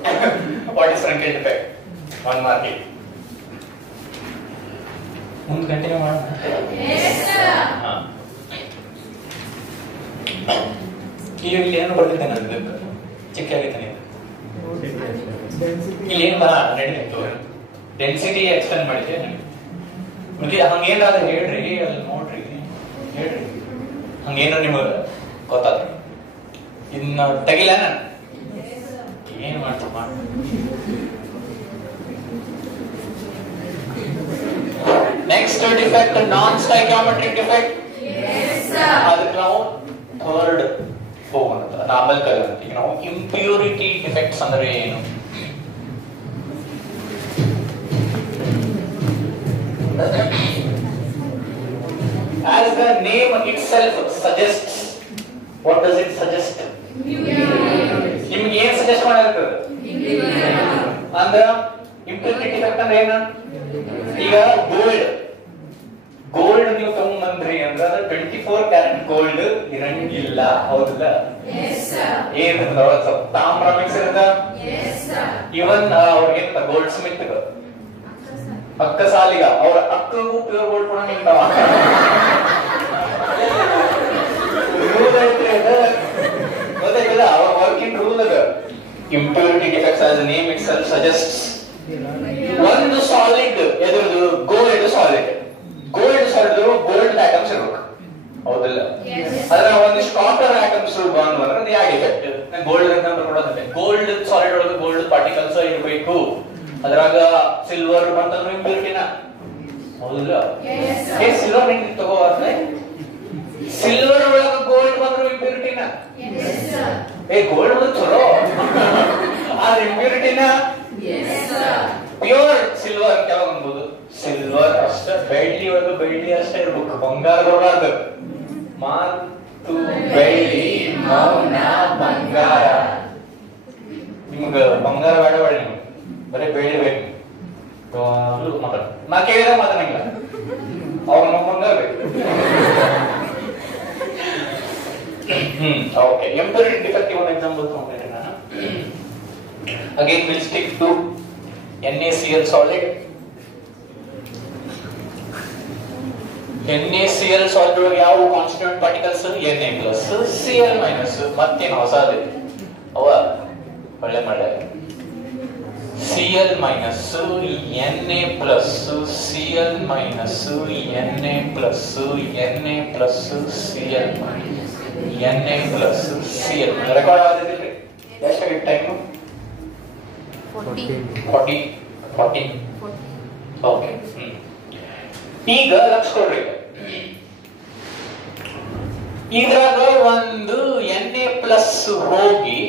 What is Frenkel defect? 1 mark. ಮುಂದೆ ಕಂಟಿನ್ಯೂ ಮಾಡೋಣ. Yes, sir. ಈಗ ಇಲ್ಲಿ ಏನು ಬರ್ತಿದ್ದೆ ನಾನು ಚಿಕ್ಕ ಆಗಿದ್ದಾನೆ. ಇಲ್ಲಿ ಏನ್ ನಡೀತಿತ್ತು, ಡೆನ್ಸಿಟಿ ಎಕ್ಸ್ಪ್ಲೇನ್ ಮಾಡಿದ್ದೆ. ಹಂಗೇನಾದ್ರೆ ಹೇಳ್ರಿ, ಅಲ್ಲಿ ನೋಡ್ರಿ, ಹೇಳ್ರಿ ಹಂಗೇನು ನಿಮಗೆ ಗೊತ್ತಾದ್ರೆ ಇನ್ನ ತೆಗಿಲ್ಲ ನಾನು ಏನ್ ಮಾಡ್ತೀನಿ ಮಾಡಿ. ನೆಕ್ಸ್ಟ್ ಡಿಫೆಕ್ಟ್ ನಾನ್ ಸ್ಟೈಕಿಯೋಮೆಟ್ರಿಕ್ ಡಿಫೆಕ್ಟ್. Yes, sir. ಅದಕ್ಕೆ ನಾವು ಥರ್ಡ್ ಹೋಗೋಣ, ಆಮೇಲೆ ಕಲಿತೀವಿ. ನಾವು ಇಂಪ್ಯೂರಿಟಿ ಡಿಫೆಕ್ಟ್ಸ್ ಅಂದ್ರೆ ಏನು? As the name itself suggests, what does it suggest? ನಿಮ್ಗೆ ಏನ್ ಸಜೆಸ್ಟ್ ಮಾಡಿರ್ತದೆ ಅಂದ್ರ ಇಂಪ್ಯೂರಿಟಿ ಡಿಫೆಕ್ಟ್ ಅಂದ್ರೆ ಏನ? ಈಗ ಗೋಲ್ಡ್ ನೀವು ತಗೊಂಡ್ಬಂದ್ರಿ ಅಂದ್ರೆ ಅದು 24 ಕ್ಯಾರೆಟ್ ಗೋಲ್ಡ್ ಇರಂಗಿಲ್ಲ, ಹೌದಲ್ಲ? ಏನಿರ್ತದ ಸ್ವಲ್ಪ ತಾಮ್ರ ಮಿಕ್ಸ್ ಇರ್ತದ. ಇವನ್ ಅವ್ರಿಗೆ ಗೋಲ್ಡ್ ಸ್ಮಿತ್ ಅಕ್ಕ ಸಾಲಿಗ ಅವ್ರ ಅಕ್ಕಗೂ ಪ್ಯೂರ್ ಗೋಲ್ಡ್ ಕೊಡಂಗಿಲ್ಲ. ರೂಲ್ ಐತ್ರಿ ಅದು, ಗೊತ್ತಾಯ್ತದ? ಅವ್ರ ವರ್ಕಿಂಗ್ ರೂಲ್ ಅದ. Impurity defects as name it self suggests. ಒಂದು ಸಾಲಿಡ್ ಎದುರು ಗೋಲ್ಡ್ ಸಾಲಿಡ್ ಗೋಲ್ಡ್ ಐಟಮ್ಸ್ ಇರ್ಬೇಕು, ಹೌದಲ್ಲ? ಅದ್ರ ಒಂದಿಷ್ಟು ಕಾಪರ್ ಐಟಮ್ಸ್ ಬಂದು ಅಂದ್ರೆ ಅದು ಯಾವ ಡಿಫೆಕ್ಟ್? ಗೋಲ್ಡ್ ಅಂತ ಕೊಡೋದಂತೆ. ಗೋಲ್ಡ್ ಸಾಲಿಡ್ ಒಳಗೆ ಗೋಲ್ಡ್ ಪಾರ್ಟಿಕಲ್ಸ್ ಇರಬೇಕು. ಅದ್ರಾಗ ಸಿಲ್ವರ್ ಬಂತಂದ್ರೆ ಇಂಪ್ಯೂರಿಟಿನ, ಹೌದಲ್ಲ? ಸಿಲ್ವರ್ ನಿಂಗೆ ತಗೋಬಾರ್ದೆ. ಸಿಲ್ವರ್ ಒಳಗ ಗೋಲ್ಡ್ ಬಂದ್ರು ಇಂಪ್ಯೂರಿಟಿನ. ಗೋಲ್ಡ್ ಬಂದು ಚಲೋ, ಆದ್ರೆ ಇಂಪ್ಯೂರಿಟಿನ ಪ್ಯೂರ್ ಸಿಲ್ವರ್ ಯಾವಾಗ ಅನ್ಬೋದು? ಸಿಲ್ವರ್ ಅಷ್ಟ, ಬೆಳ್ಳಿ ಒಳಗ ಬೆಳ್ಳಿ ಅಷ್ಟೇ ಇರ್ಬೇಕು, ಬಂಗಾರ ಬರಬಾರ್ದು. ಮಾತು ಬೆಳ್ಳಿ, ಮೌನ ಬಂಗಾರ. ನಿಮ್ಗ ಬಂಗಾರ ಬೇಡ ಬೇಡ, ನಿಮ್ಗೆ ಬರೀ ಬೆಳ್ಳಿ ಬೇಕು. ನಾ ಕೇಳಿದ ಮಾತಾಡಂಗಿಲ್ಲ, ಅವ್ರ ನಮ್ಮ ಬಂಗಾರ ಬೇಕು. ಓಕೆ, ಇಂಪ್ಯೂರಿಟಿ ಡಿಫೆಕ್ಟಿವ್ ಒಂದು ಎಕ್ಸಾಂಪಲ್ ತಗೊಂಡ್ರೆ ನಾನು again will stick to NaCl solid. NaCl solid ಒಳಗೆ ಯಾವ ಕಾನ್ಸ್ಟಿಟ್ಯೂಯೆಂಟ್ ಪಾರ್ಟಿಕಲ್ಸ್? Na+, Cl-, ಮತ್ತೇನು ಹೊಸದು ಅವ ಒಳ್ಳೆ ಮಳೆ. Cl-, Na+, Cl-, Na+, Cl-, Na+, Cl. Record ಆಗೋದಿಲ್ರಿ? ಎಷ್ಟಾಗಿತ್ತು ಟೈಮು? 40. ಓಕೆ. ಈಗ ಲಕ್ಷ ಕೊಡ್ರಿ. ಇದ್ರಾಗ ಒಂದು Na+ ಹೋಗಿ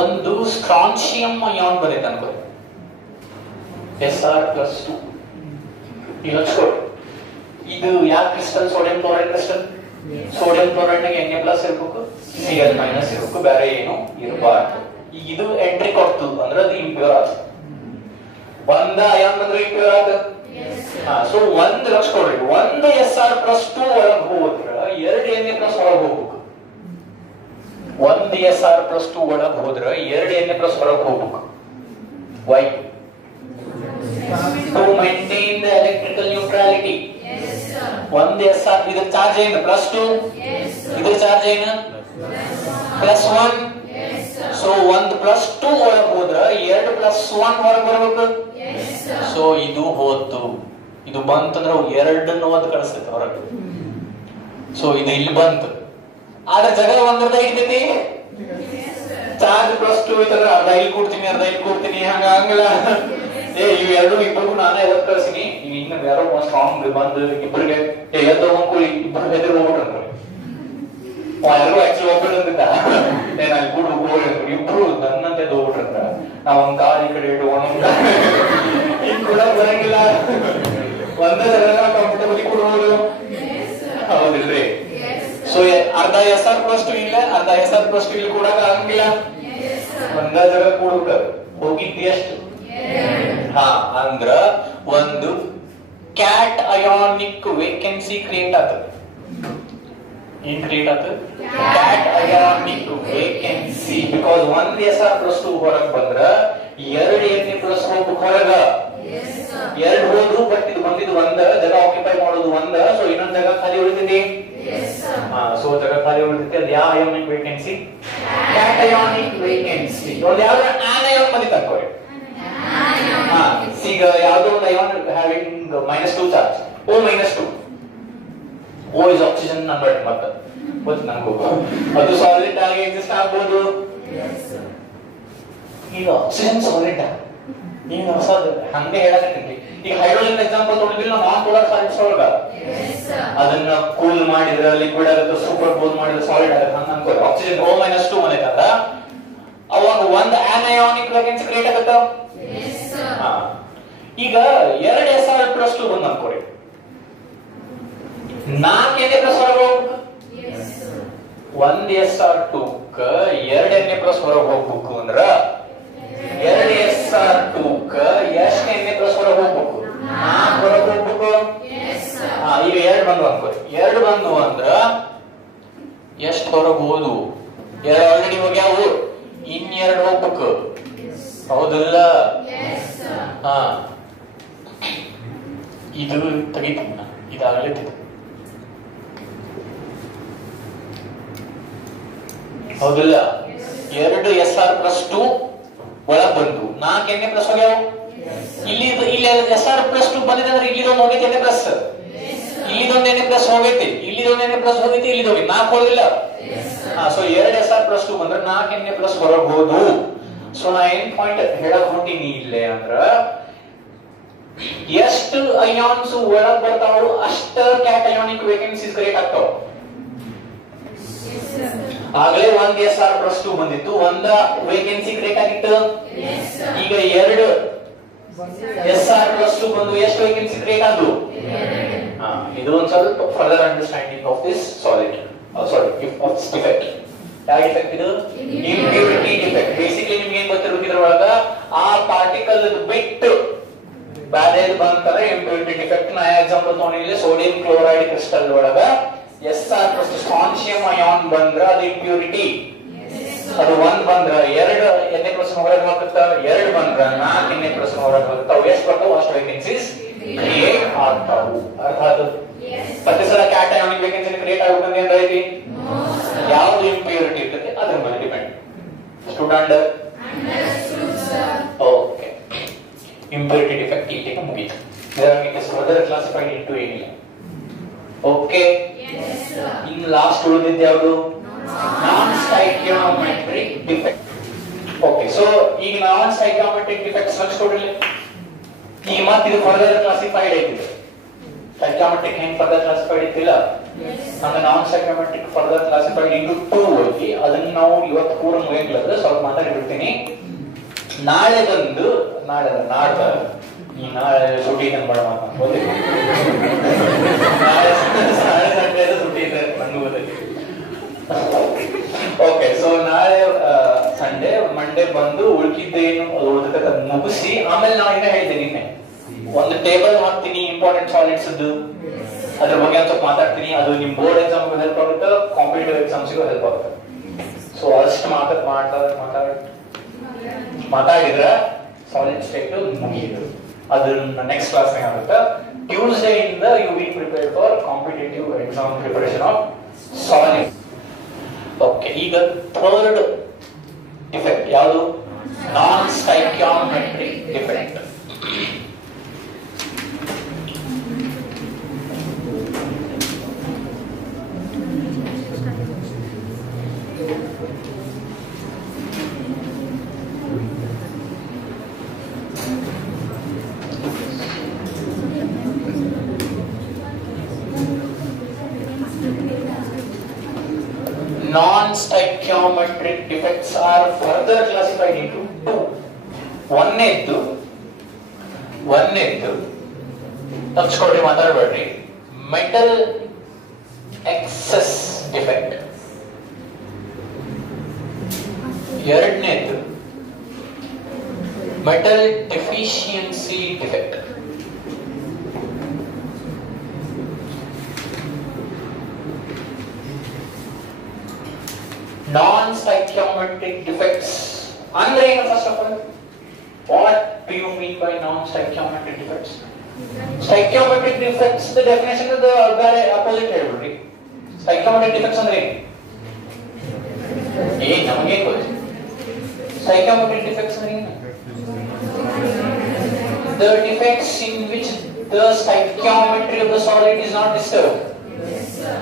ಒಂದು ಸ್ಟ್ರಾನ್ಶಿಯಂ ಅಯಾನ್ ಬರುತ್ತೆ ಅನ್ಕೋ, Sr+2. ಈಗ ಹಚ್ಕೊಡಿ, ಇದು ಯಾವ crystal? Sodium chloride crystal. Sodium chloride ನಾಗ Na+ ಇರ್ಬೇಕು, Cl- ಇರ್ಬೇಕು, ಬೇರೆ ಏನು ಇರಬಾರ್ದು. ಈಗ ಇದು ಎಂಟ್ರಿ ಕೊಡ್ತು ಅಂದ್ರೆ ಅದು ಇಂಪ್ಯೂರ್ ಆಯ್ತು. ಒಂದ ಅಯಾನ್ ಬಂದ್ರೆ ಇಂಪ್ಯೂರ್ ಆಯ್ತು. ಸೊ ಒಂದ್ ಲಕ್ಷ ಕೊಡ್ರಿ, ಒಂದು Sr+2 ಒಳಗ್ ಹೋದ್ರ 2 Na+ ಒಳಗ್ ಹೋಗ್ಬೇಕು. ಒಂದು Sr+2 ಒಳಗ್ ಹೋದ್ರ 2 Na+ ಹೊರಗ್ ಹೋಗ್ಬೇಕು. Why? To maintain the electrical neutrality. ಒಂದು Sr, ಇದು ಚಾರ್ಜ್ ಏನು? +2. ಇದು ಚಾರ್ಜ್ ಏನು? +1. ಸೊ ಒಂದು +2 ಒಳಗ್ ಹೋದ್ರ 2 +1 ಹೊರಗ್ ಬರ್ಬೇಕು. ಸೊ ಇದು ಹೋತು, ಇದು ಬಂತಂದ್ರ 2 ಒಂದು ಕಳಿಸ್ತೈತೆ ಹೊರಗೆ. ಸೊ ಇದು ಇಲ್ಲಿ ಬಂತು, ಆದ್ರೆ ಜಗಳ ಒಂದರ್ಧ ಇರ್ತೈತಿ. ಚಾರ್ಜ್ +2 ಐತಂದ್ರ ಅರ್ಧ ಇಲ್ಲಿ ಕೊಡ್ತೀನಿ, ಅರ್ಧ ಇಲ್ಲಿ ಕೊಡ್ತೀನಿ, ಹಂಗಲ್ಲ. ಇವ್ ಎರಡು ಇಬ್ಬರಿಗೂ ನಾನೇ ಎದಕ್ ಕಳ್ಸಿನಿ, ನೀವು ಇನ್ನ ಯಾರೋ ಸ್ಟ್ರಾಂಗ್ ಬಂದು ಇಬ್ಬರಿಗೆ ಎದ್ದು ಹೋಗ್ಕೊಳ್ಳಿ, ಇಬ್ಬರು ಹೆದರ್ ಹೋಗ್ಬಿಟ್ರು. ಯಾರಿಗೂ ಆಕ್ಚುಲಿ ಒಬ್ಬರು ಅಂದಿದ್ದ, ನಾನು ಅಲ್ಲಿ ಕೂಡ ಹೋಗಿ ಇಬ್ರು ನನ್ನಂತೆ ಹೋಗ್ಬಿಟ್ರಂದ್ರ ನಾವ್ ಒಂದ್ ಕಾಲ್ ಈ ಕಡೆ ಇಟ್ಟು ಈಗ ಕೂಡ ಬರಂಗಿಲ್ಲ. ಒಂದೇ ಜಾಗ ಕಂಫರ್ಟಬಲಿ ಕೊಡ್ಬೋದು, ಹೌದಿಲ್ರಿ? ಸೊ ಅರ್ಧ Sr+2 ಇಲ್ಲ, ಅರ್ಧ Sr+2 ಇಲ್ಲಿ ಕೂಡ ಆಗಂಗಿಲ್ಲ. ಒಂದೇ ಜಾಗ ಕೂಡ್ಬಿಟ್ಟ ಹೋಗಿದ್ದಿ ಎಷ್ಟು? ಹಾ, ಅಂದ್ರ ಒಂದು ಕ್ಯಾಟ್ ಅಯಾನಿಕ್ ವೇಕೆನ್ಸಿ ಕ್ರಿಯೇಟ್ ಆಗ್ತದೆ. ಏನ್ ಕ್ರಿಯೇಟ್ ಆಗ್ತದೆ? Cat ionic vacancy. ಬಿಕಾಸ್ ಒಂದ್ Sr+2 ಹೊರಗ್ ಬಂದ್ರ 2 Na+ ಹೋಗ್ಬೇಕು ಹೊರಗ. 2 ಹೋದ್ರು, ಬಟ್ ಇದು ಬಂದಿದ್ದು ಒಂದ ಜಾಗ ಆಕ್ಯುಪೈ ಮಾಡೋದು ಒಂದ. ಸೊ ಇನ್ನೊಂದ್ ಜಾಗ ಖಾಲಿ ಉಳಿತೈತಿ. ಸೊ ಜಾಗ ಖಾಲಿ ಉಳಿತೈತಿ. ಅದು ಯಾವ ionic vacancy? Cat ionic vacancy. ಒಂದ್ ಯಾವ್ದಾರ ಆನಯಾನ್ ಬಂದಿತ್ತು ಅನ್ಕೋರಿ. ಈಗ ಯಾವ್ದೋ ಒಂದು ion having -2 charge, O-2. O is oxygen ಅನ್ಬೇಡ ಮತ್ತೆ ಗೊತ್ತು ನನಗೂ. ಅದು ಸಾಲಿಡ್ ಆಗಿ ಎಕ್ಸಿಸ್ಟ್ ಆಗ್ಬೋದು. ಈಗ ಆಕ್ಸಿಜನ್ ಸಾಲಿಡ್ ಈಗ ಹೊಸದು ಹಂಗೆ ಹೇಳಕತ್ತೀನಿ. ಈಗ ಹೈಡ್ರೋಜನ್ ಎಕ್ಸಾಂಪಲ್ ತಗೊಂಡಿದ್ವಿ ನಾವು, ನಾನ್ ಪೋಲಾರ್ ಸಾಲಿಡ್ಸ್ ಒಳಗ ಅದನ್ನ ಕೂಲ್ ಮಾಡಿದ್ರೆ ಲಿಕ್ವಿಡ್ ಆಗುತ್ತೆ, ಸೂಪರ್ ಕೂಲ್ ಮಾಡಿದ್ರೆ ಸಾಲಿಡ್ ಆಗುತ್ತೆ ಅಂತ ಅನ್ಕೋರಿ. ಆಕ್ಸಿಜನ್ O-2 ಬಂದೈತಂದ್ರ ಅವಾಗ ಒಂದು ಆನಯಾನಿಕ್ ವೇಕೆನ್ಸಿ ಕ್ರಿಯೇಟ್ ಆಗುತ್ತ. ಈಗ 2 Sr+2 ಬಂದ್ ಅನ್ಕೋರಿ, 4 Na+ ಹೊರಗೆ ಹೋಗ್ಬೇಕು. ಒಂದ್ Sr2 2 Na+ ಹೊರಗೆ ಹೋಗ್ಬೇಕು ಅಂದ್ರ 2 Sr2 ಎಷ್ಟು Na+ ಹೊರಗೆ ಹೋಗ್ಬೇಕು? 4 ಹೊರಗೆ ಹೋಗ್ಬೇಕು. ಈಗ 2 ಬಂದು ಅನ್ಕೋರಿ, 2 ಬಂದು ಅಂದ್ರ ಎಷ್ಟು ಹೊರಗೆ ಹೋದು? 2 ಆಲ್ರೆಡಿ ಹೋಗ್ಯಾವು, ಇನ್ 2 ಹೋಗ್ಬೇಕು, ಹೌದಲ್ಲ? ಹಾ, ಇದು ತೆಗಿತೀನಿ, ಇದಾಗಲಿತ್ತು, ಹೌದಲ್ಲ? 2 Sr+2 ಒಳಗ್ ಬಂದು 4 Na+ ಹೋಗ್ಯಾವ. ಇಲ್ಲಿ Sr+2 ಬಂದಿದೆ ಅಂದ್ರೆ ಇಲ್ಲಿದೊಂದು ಹೋಗೈತಿ Na+, ಇಲ್ಲಿದೊಂದು Na+ ಹೋಗೈತಿ, ಇಲ್ಲಿದೊಂದು Na+ ಹೋಗೈತಿ, ಇಲ್ಲಿದು ಹೋಗಿ 4 ಹೋಗಿಲ್ಲ. ಸೊ 2 Sr+2 ಬಂದ್ರೆ 4 Na+ ಹೊರಗೆ ಹೋದು. ಸೊ ನಾ ಏನ್ ಪಾಯಿಂಟ್ ಹೇಳಕ್ ಹೊಂಟೀನಿ ಇಲ್ಲೇ ಅಂದ್ರ, ಎಷ್ಟು ಅಯಾನ್ಸ್ ಒಳಗ್ ಬರ್ತಾವೋ ಅಷ್ಟ ಕ್ಯಾಟ್ ಅಯಾನಿಕ್ ವೇಕೆನ್ಸೀಸ್ ಕ್ರಿಯೇಟ್ ಆಗ್ತಾವ. ಆಗಲೇ ಒಂದ್ Sr+2 ಬಂದಿತ್ತು, ಒಂದ ವೇಕೆನ್ಸಿ ಕ್ರಿಯೇಟ್ ಆಗಿತ್ತು. ಈಗ 2 Sr+2 ಬಂದು ಎಷ್ಟು ವೇಕೆನ್ಸಿ ಕ್ರಿಯೇಟ್ ಆದ್ವು? ಇದು ಒಂದ್ ಸ್ವಲ್ಪ further understanding of this solid, sorry of this defect. ಯಾವ ಡಿಫೆಕ್ಟ್ ಇದು? Impurity defect. ಬೇಸಿಕಲಿ ನಿಮ್ಗೆ ಏನ್ ಗೊತ್ತಿರಬೇಕು, ಇದ್ರೊಳಗ ಆ ಪಾರ್ಟಿಕಲ್ ಬಿಟ್ಟು ಬ್ಯಾರೇಜ್ ಬಂತಾರೆ ಇಂಪ್ಯೂರಿಟಿ ಡಿಫೆಕ್ಟ್. ನಾ ಎಕ್ಸಾಂಪಲ್ ತಗೊಂಡಿಲ್ಲ, ಸೋಡಿಯಂ ಕ್ಲೋರೈಡ್ ಕ್ರಿಸ್ಟಲ್ ಒಳಗ Sr+ ಸ್ಟ್ರಾನ್ಶಿಯಂ ಅಯಾನ್ ಬಂದ್ರ ಅದು ಇಂಪ್ಯೂರಿಟಿ. ಅದು 1 ಬಂದ್ರ 2 Na+ ಹೊರಗೆ ಹೋಗುತ್ತ, 2 ಬಂದ್ರ 4 Na+ ಹೊರಗೆ ಹೋಗುತ್ತ. ಅವು ಎಷ್ಟು ಬರ್ತಾವ ಅಷ್ಟು ವೇಕೆನ್ಸೀಸ್ ಕ್ರಿಯೇಟ್ ಆಗ್ತಾವು. ಅರ್ಥ ಆಯ್ತು? ಪ್ರತಿ ಸಲ ಕ್ಯಾಟ್ ಅಯಾನಿಕ್ ವೇಕೆನ್ಸಿ ಕ್ರಿಯೇಟ್ ಆಗ್ಬೇಕಂದ್ರೆ ಏನ್ ಐತಿ? ಯಾವ್ದು ಇಂಪ್ಯೂರಿಟಿ ಇರ್ತದೆ ಅದ್ರ ಮೇಲೆ depend. Student okay, impurity defect ಇಲ್ಲಿಗೆ ಮುಗೀತು. It is further classified into ಏನಿಲ್ಲ. ಓಕೆ, ಇನ್ನು ಲಾಸ್ಟ್ ಉಳಿದಿದ್ದು ಯಾವುದು? ನಾನ್ ಸ್ಟೈಕಿಯೋಮೆಟ್ರಿಕ್ ಡಿಫೆಕ್ಟ್. ಓಕೆ, ಸೊ ಈಗ ನಾನ್ ಸ್ಟೈಕಿಯೋಮೆಟ್ರಿಕ್ ಡಿಫೆಕ್ಟ್ಸ್ ನೆಕ್ಸ್ಟ್ ಈಗ ಮತ್ತೆ ಇದು ಫರ್ದರ್ ಕ್ಲಾಸಿಫೈಡ್ ಐತಿ. ಸ್ಟೈಕಿಯೋಮೆಟ್ರಿಕ್ ಹೆಂಗ್ ಫರ್ದರ್ ಕ್ಲಾಸಿಫೈಡ್ ಇತ್ತಿಲ್ಲ, ಅಂದ್ರೆ ನಾನ್ ಸ್ಟಾಯ್ಕಿಯೋಮೆಟ್ರಿಕ್ ಫರ್ದರ್ ಕ್ಲಾಸಿಫೈಡ್ ಇಂಟು 2 ಐತಿ. ಅದನ್ನ ನಾವು ಇವತ್ತು ಪೂರ ಮುಗಿಯಲ್ಲ, ಸ್ವಲ್ಪ ಮಾತಾಡಿಬಿಡ್ತೀನಿ. ನಾಳೆ ಸುಟಿ ಕನ್ಬೇಡ ಮಾತಾಡ್ಬೋದು. ನಾಳೆ ಸಂಡೇ ಸುಟಿ ಇದೆ ನಂಗೆ ಗೊತ್ತಿಲ್ಲ. ಓಕೆ, ಸೊ ನಾಳೆ ಸಂಡೇ, ಮಂಡೇ ಬಂದು ಉಳ್ಕಿದ್ದೇನು ಉಳಿದ ಮುಗಿಸಿ ಆಮೇಲೆ ನಾವು ಈಗ ಹೇಳ್ತೀನಿ, ಒಂದು ಟೇಬಲ್ ಹಾಕ್ತೀನಿ ಇಂಪಾರ್ಟೆಂಟ್ ಸಾಲಿಡ್ಸ್ ಅದ್ರ ಬಗ್ಗೆ ಒಂದು ಸ್ವಲ್ಪ ಮಾತಾಡ್ತೀನಿ. ಅದು ನಿಮ್ ಬೋರ್ಡ್ ಎಕ್ಸಾಮ್ಗೂ ಹೆಲ್ಪ್ ಆಗುತ್ತೆ, ಕಾಂಪಿಟೇಟಿವ್ ಎಕ್ಸಾಮ್ಸ್ಗೂ ಹೆಲ್ಪ್ ಆಗುತ್ತೆ. ಸೊ ಅಷ್ಟು ಮಾತಾಡಿದ್ರೆ ಸಾಲಿಡ್ ಸ್ಟೇಟ್ ಮುಗಿಯಿತು. ಅದನ್ನ ನೆಕ್ಸ್ಟ್ ಕ್ಲಾಸ್ ಆಗುತ್ತೆ. ಟ್ಯೂಸ್ಡೇ ಇಂದ you be prepared for competitive exam preparation of solid. Okay, ಈಗ ಥರ್ಡ್ ಡಿಫೆಕ್ಟ್ ಯಾವುದು? Non stoichiometric defect. Non-stoichiometric defects are further classified into 2. ಒಂದನೇದ್ದು ತಪ್ಪಿಸ್ಕೊಳ್ರಿ, ಮಾತಾಡಬೇಡ್ರಿ. Metal excess defect. ಎರಡನೇದ್ದು metal deficiency defect. Non-stoichiometric defects ಅಂದ್ರೆ ಏನು? First of all, what do you mean by non-stoichiometric defects? Stoichiometric defects, the definition of the opposite ಹೇಳ್ಬಿಡ್ರಿ. Stoichiometric defects ಅಂದ್ರೆ ಏನು? ನಮಗೆ ಗೊತ್ತು. Stoichiometric defects ಅಂದ್ರೆ ಏನು? The defects in which the stoichiometry of the solid is not disturbed. Yes, sir.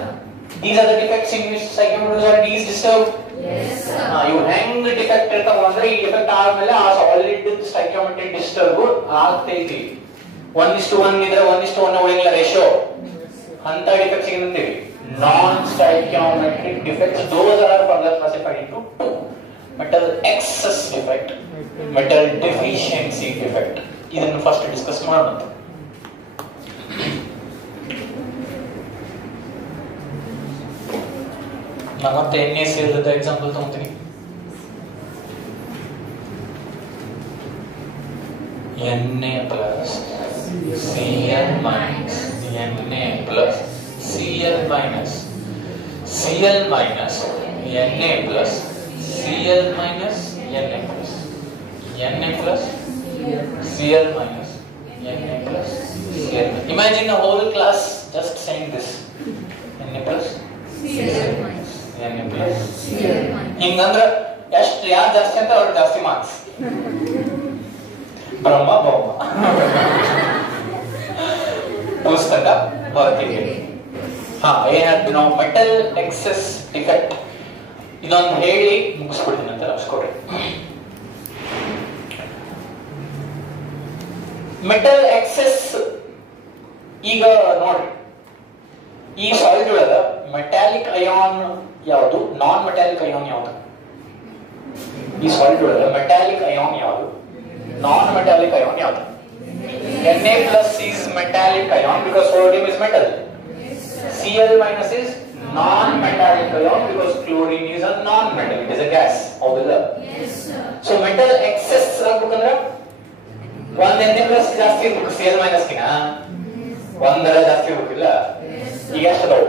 These are the defects in which stoichiometry is disturbed. Yes, sir. ಇವು ಹೆಂಗ್ defect ಇರ್ತಾವ ಅಂದ್ರೆ, ಈ ಡಿಫೆಕ್ಟ್ ಆದ್ಮೇಲೆ ಆ ಸಾಲಿಡ್ ಸ್ಟಾಯ್ಕಿಯೋಮೆಟ್ರಿ ಡಿಸ್ಟರ್ಬ್ ಆಗ್ತೈತಿ. 1:1 ಇದ್ರೆ 1:1 ಉಳಿಲ್ಲ ರೇಷಿಯೋ, ಅಂತ ಡಿಫೆಕ್ಟ್ಸ್ ಏನಂತೀವಿ? Non stoichiometric defects. Those are further classified into 2. Metal excess defect, metal deficiency defect. ಇದನ್ನು ಫಸ್ಟ್ ಡಿಸ್ಕಸ್ ಮಾಡೋಣ. ನಾನು ಮತ್ತೆ NaCl ಎಕ್ಸಾಂಪಲ್ ತಗೊಂತೀನಿ. Na plus Cl minus Na plus Cl minus Cl minus Na plus Cl minus Na plus Na plus Cl minus Na plus Cl. Imagine a whole class just saying this. Na plus Cl minus Na plus Cl minus. ಹಿಂಗಂದ್ರೆ ಎಷ್ಟು ಯಾರು ಜಾಸ್ತಿ ಅಂತ ಅವ್ರಿಗೆ ಜಾಸ್ತಿ marks. ಬ್ರಹ್ಮ ಬೌಮ ಪುಸ್ತಕ ಬರ್ತೀವಿ. ಏನಾದ್ರು ನಾವು ಮೆಟಲ್ ಎಕ್ಸೆಸ್ ಡಿಫೆಕ್ಟ್ ಇದೊಂದು ಹೇಳಿ ಮುಗಿಸ್ಬಿಡ್ತೀನಿ ಅಂತ ಅನ್ಸ್ಕೊಡ್ರಿ. ಮೆಟಲ್ ಎಕ್ಸೆಸ್ ಈಗ ನೋಡ್ರಿ, ಈ ಸಾಲಿಡ್ ಒಳಗ ಮೆಟಾಲಿಕ್ ಅಯಾನ್ ಯಾವುದು, ನಾನ್ ಮೆಟಾಲಿಕ್ ಅಯಾನ್ ಯಾವುದು? ಈ ಸಾಲಿಡ್ ಒಳಗ ಮೆಟಾಲಿಕ್ ಅಯಾನ್ ಯಾವುದು, ನಾನ್ ಮೆಟಾಲಿಕ್ ಅಯಾನ್ ಯಾವುದು? Na plus is metallic ion because sodium is metal. Cl minus is non-metallic ion because chlorine is a non-metal. It is a gas. ಹೌದಲ್ಲ? Yes, sir. So metal excess ಆಗ್ಬೇಕಂದ್ರೆ ಒಂದು Na plus ಜಾಸ್ತಿ ಇರ್ಬೇಕು, Cl minus ಗಿನ ಒಂದರ ಜಾಸ್ತಿ ಇರ್ಬೇಕಿಲ್ಲ. ಈಗ ಎಷ್ಟು ಅದಾವು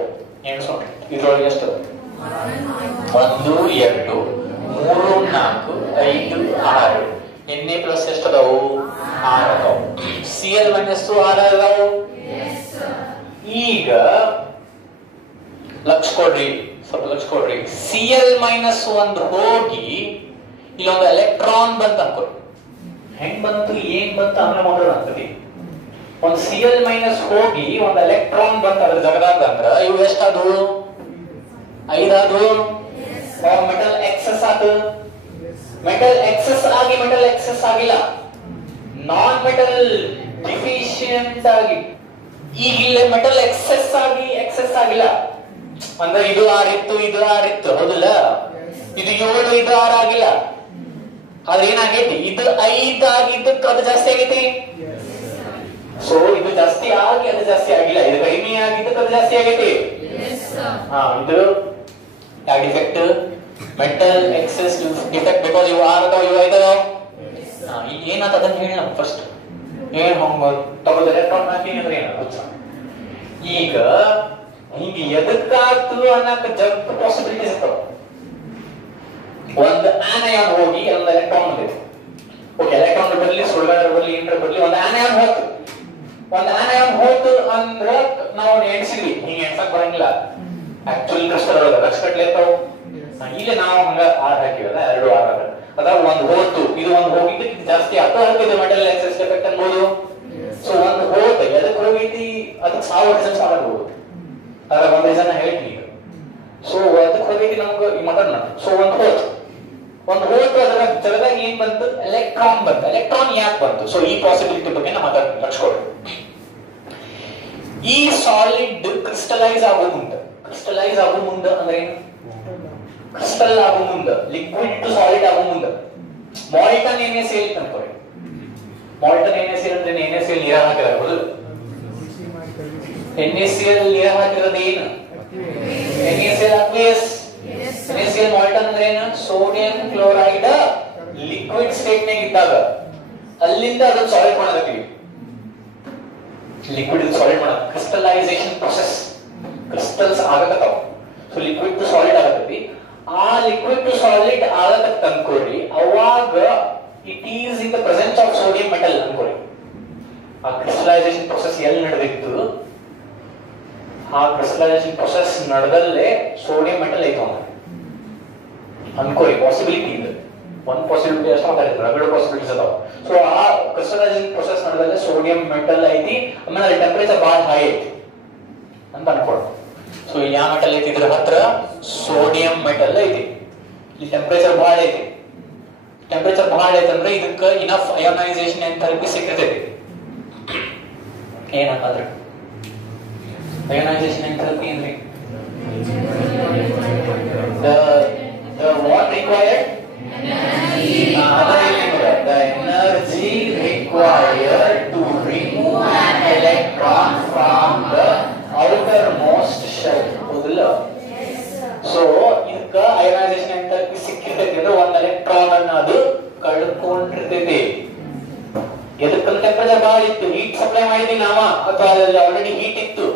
ಎಣಿಸೋಣ. ಇದ್ರೊಳಗೆ ಎಷ್ಟು ಅದಾವು? 1 2 3 4 5 6. Na plus ಎಷ್ಟು ಅದಾವು? 6 ಅದಾವು. Cl minus 6 ಅದಾವು. ಈಗ ಲಕ್ಷ ಕೊಡ್ರಿ, ಸ್ವಲ್ಪ ಲಕ್ಷ ಕೊಡ್ರಿ. Cl minus 1 ಹೋಗಿ ಇಲ್ಲೊಂದು ಎಲೆಕ್ಟ್ರಾನ್ ಬಂತ ಅನ್ಕೊಳಿ. ಹೆಂಗ್ ಬಂತು ಏನ್ ಬಂತು ಆಮೇಲೆ ಮಾಡೋಣ ಅಂತದಿ. ಒಂದು Cl minus ಹೋಗಿ ಒಂದು ಎಲೆಕ್ಟ್ರಾನ್ ಬಂತ ಅದ್ರ ಜಗದಾಗ ಅಂದ್ರ ಇವು ಎಷ್ಟಾದವು? 5 ಆದವು. ಮೆಟಲ್ ಎಕ್ಸೆಸ್ ಆತು. ಮೆಟಲ್ ಎಕ್ಸೆಸ್ ಆಗಿ ಮೆಟಲ್ ಎಕ್ಸೆಸ್ ಆಗಿಲ್ಲ, ನಾನ್ ಮೆಟಲ್ ಡಿಫಿಷಿಯಂಟ್ ಆಗಿ. ಈಗ ಇಲ್ಲೇ ಮೆಟಲ್ ಎಕ್ಸೆಸ್ ಆಗಿ ಎಕ್ಸೆಸ್ ಆಗಿಲ್ಲ, ಅಂದ್ರೆ ಇದು 6 ಇತ್ತು, ಇದು 6 ಇತ್ತು, ಹೌದಲ್ಲ? ಇದು 7, ಇದು 6 ಆಗಿಲ್ಲ. ಆದ್ರೆ ಏನಾಗೈತಿ, ಇದು 5 ಆಗಿದ್ದಕ್ಕೆ ಅದು ಜಾಸ್ತಿ ಆಗೈತಿ. ಸೊ ಇದು ಜಾಸ್ತಿ ಆಗಿ ಅದು ಜಾಸ್ತಿ ಆಗಿಲ್ಲ, ಇದು ಕಡಿಮೆ ಆಗಿದ್ದಕ್ಕೆ ಅದು ಜಾಸ್ತಿ ಆಗೈತಿ. ಇದು ಯಾವ defect? Metal excess defect, because ಇವು 6 ಅದಾವ, ಇವು 5 ಅದಾವ. ಈಗ ಏನಾತ ಅದನ್ನ ಹೇಳಿ ನಾವು ಫಸ್ಟ್. ಏನ್ ಹಂಗ ತಗೊಳ್ದ ಎಲೆಕ್ಟ್ರಾನ್ ಹಾಕಿ ಅಂದ್ರೆ ಏನ ಈಗ ಹಿಂಗ ಎದಕ್ಕಾತು ಅನ್ನಕ ಜಗ್ ಪಾಸಿಬಿಲಿಟೀಸ್ ಇರ್ತಾವ. ಒಂದು ಆನಯಾನ್ ಹೋಗಿ ಒಂದು ಎಲೆಕ್ಟ್ರಾನ್ ಬಂದಿದೆ. ಓಕೆ, ಎಲೆಕ್ಟ್ರಾನ್ ಬರಲಿ, ಸುಳ್ಳು ಬರಲಿ, ಇಂಟರ್ ಬರಲಿ, ಒಂದು ಆನಯಾನ್ ಹೋಯ್ತು. ಒಂದು ಆನಯಾನ್ ಹೋಯ್ತು ಅಂದ್ರ ನಾವು ಎಣಿಸಿದ್ವಿ, ಹಿಂಗ ಎಣ್ಸಕ್ ಬರಂಗಿಲ್ಲ. ಆಕ್ಚುಲಿ ಕ್ರಿಸ್ಟಲ್ ಒಳಗ ಲಕ್ಷಗಟ್ಲೆ ಇರ್ತಾವ. ಇಲ್ಲಿ ನಾವು ಹಂಗ 6 ಹಾಕಿವಲ್ಲ, 2 6 ಅದಾಗ ಒಂದು ಹೋತು, ಇದು ಒಂದು ಹೋಗಿದ್ದಕ್ಕೆ ಜಾಸ್ತಿ ಆತ ಆಗ್ತದೆ ಮೆಟಲ್ ಎಕ್ಸೆಸ್ ಡಿಫೆಕ್ಟ್ ಅನ್ಬೋದು. ಸೊ ಒಂದು ಹೋತ ಎದಕ್ ಹೋಗೈತಿ, ಅದಕ್ಕೆ 1000 ರೀಸನ್ಸ್ ಆಗಬಹುದು. ಅದ್ರ ಒಂದ್ ರೀಸನ್ ಹೇಳ್ತೀನಿ ಈಗ. ಸೊ ಅದಕ್ಕೆ ಹೋಗೈತಿ ನಮ್ಗೆ ಈ ಮಟನ್. ಸೊ ಒಂದು ಹೋತು ಅದರ ಜಗದಾಗ ಏನ್ ಬಂತು? ಎಲೆಕ್ಟ್ರಾನ್ ಬಂತು. ಎಲೆಕ್ಟ್ರಾನ್ ಯಾಕೆ ಬಂತು? ಸೊ ಈ ಪಾಸಿಬಿಲಿಟಿ ಬಗ್ಗೆ ನಾವು ಮಾತಾಡ್ತೀನಿ, ಲಕ್ಷಕೊಡಿ. ಈ ಸಾಲಿಡ್ ಕ್ರಿಸ್ಟಲೈಸ್ ಆಗೋ ಮುಂದೆ ಅಂದ್ರೆ ಏನು? ಕ್ರಿಸ್ಟಲ್ ಆಗೋ ಮುಂದೆ, ಲಿಕ್ವಿಡ್ ಟು ಸಾಲಿಡ್ ಆಗೋ ಮುಂದೆ ಮಾಲ್ಟನ್ NaCl ಅನ್ಕೊಳ್ಳಿ. ಮಾಲ್ಟನ್ NaCl ಅಂದ್ರೆ NaCl ನೀರ ಹಾಕಿರೋದು. NaCl ನೀರ ಹಾಕಿರೋದು ಏನು? NaCl aqueous. NaCl ಮಾಲ್ಟನ್ ಅಂದ್ರೆ ಏನು? ಸೋಡಿಯಂ ಕ್ಲೋರೈಡ್ ಲಿಕ್ವಿಡ್ ಸ್ಟೇಟ್ ನಾಗ ಇದ್ದಾಗ ಅಲ್ಲಿಂದ ಅದನ್ನ ಸಾಲಿಡ್ ಮಾಡಕತ್ತೀವಿ. ಲಿಕ್ವಿಡ್ ಸಾಲಿಡ್ ಮಾಡ ಕ್ರಿಸ್ಟಲೈಸೇಷನ್ ಪ್ರೊಸೆಸ್, ಕ್ರಿಸ್ಟಲ್ಸ್ ಆಗಕತ್ತಾವ. ಸೊ ಲಿಕ್ವಿಡ್ ಟು ಸಾಲಿಡ್ ಆಗತ್ತಿ. ಆ ಲಿಕ್ವಿಡ್ ಟು ಸಾಲಿಡ್ ಆಗತ್ತ ಅನ್ಕೊಳ್ಳಿ, ಅವಾಗ it is in the presence of sodium metal ಅನ್ಕೊಳ್ಳಿ. ಆ ಕ್ರಿಸ್ಟಲೈಸೇಷನ್ ಪ್ರೊಸೆಸ್ ಎಲ್ಲಿ ನಡೆದಿತ್ತು? ಆ ಕ್ರಿಸ್ಟಲೈಸೇಷನ್ ಪ್ರೊಸೆಸ್ ನಡೆದಲ್ಲೇ ಸೋಡಿಯಂ ಮೆಟಲ್ ಐತ ಅನ್ಕೊಳ್ಳಿ. ಪಾಸಿಬಿಲಿಟಿ ಇದೆ, ಒಂದು ಪಾಸಿಬಿಲಿಟಿ ಅಷ್ಟು ಮಾತಾಡಿದ್ರು, ಎರಡು ಪಾಸಿಬಿಲಿಟೀಸ್ ಅದಾವ. ಸೊ ಆ ಕ್ರಿಸ್ಟಲೈಸೇಷನ್ ಪ್ರೊಸೆಸ್ ನಡೆದಲ್ಲೇ ಸೋಡಿಯಂ ಮೆಟಲ್ ಐತಿ, ಆಮೇಲೆ ಅಲ್ಲಿ ಟೆಂಪರೇಚರ್ ಬಹಳ ಹೈ ಐತಿ ಅಂತ ಅನ್ಕೊಳ್ಳಿ. ಸೊ ಇಲ್ಲಿ ಯಾವ ಮೆಟಲ್ ಐತಿ? ಇದ್ರ ಹತ್ರ ಸೋಡಿಯಂ ಮೆಟಲ್ ಐತಿ. ಇಲ್ಲಿ ಟೆಂಪರೇಚರ್ ಬಹಳ ಐತಿ. ಟೆಂಪರೇಚರ್ ಬಹಳ ಐತಂದ್ರೆ ಇದಕ್ಕೆ ಇನಫ್ ಅಯೋನೈಸೇಷನ್ ಎಂಥಾಲ್ಪಿ ಸಿಗ್ತೈತಿ. ಏನಂದ್ರೆ ಅಯೋನೈಸೇಷನ್ ಎಂಥಾಲ್ಪಿ ಅಂದ್ರೆ the what required? The energy required to remove an electron from the outermost shell. ಹೌದಲ್ಲ? ಸೊ ಇದಕ್ಕ ಅಯೋನೈಸೇಷನ್ ಎಂಥಾಲ್ಪಿ ಸಿಕ್ಕಿರ್ತೈತಿ ಅಂದ್ರೆ ಒಂದು ಎಲೆಕ್ಟ್ರಾನ್ ಅನ್ನ ಅದು ಕಳ್ಕೊಂಡಿರ್ತೈತಿ. ಎದಕ್ಕಂತ ಟೆಂಪರೇಚರ್ ಬಹಳ ಇತ್ತು, ಹೀಟ್ ಸಪ್ಲೈ ಮಾಡಿದ್ವಿ ನಾವ, ಅಥವಾ ಅದ್ರಲ್ಲಿ ಆಲ್ರೆಡಿ ಹೀಟ್ ಇತ್ತು.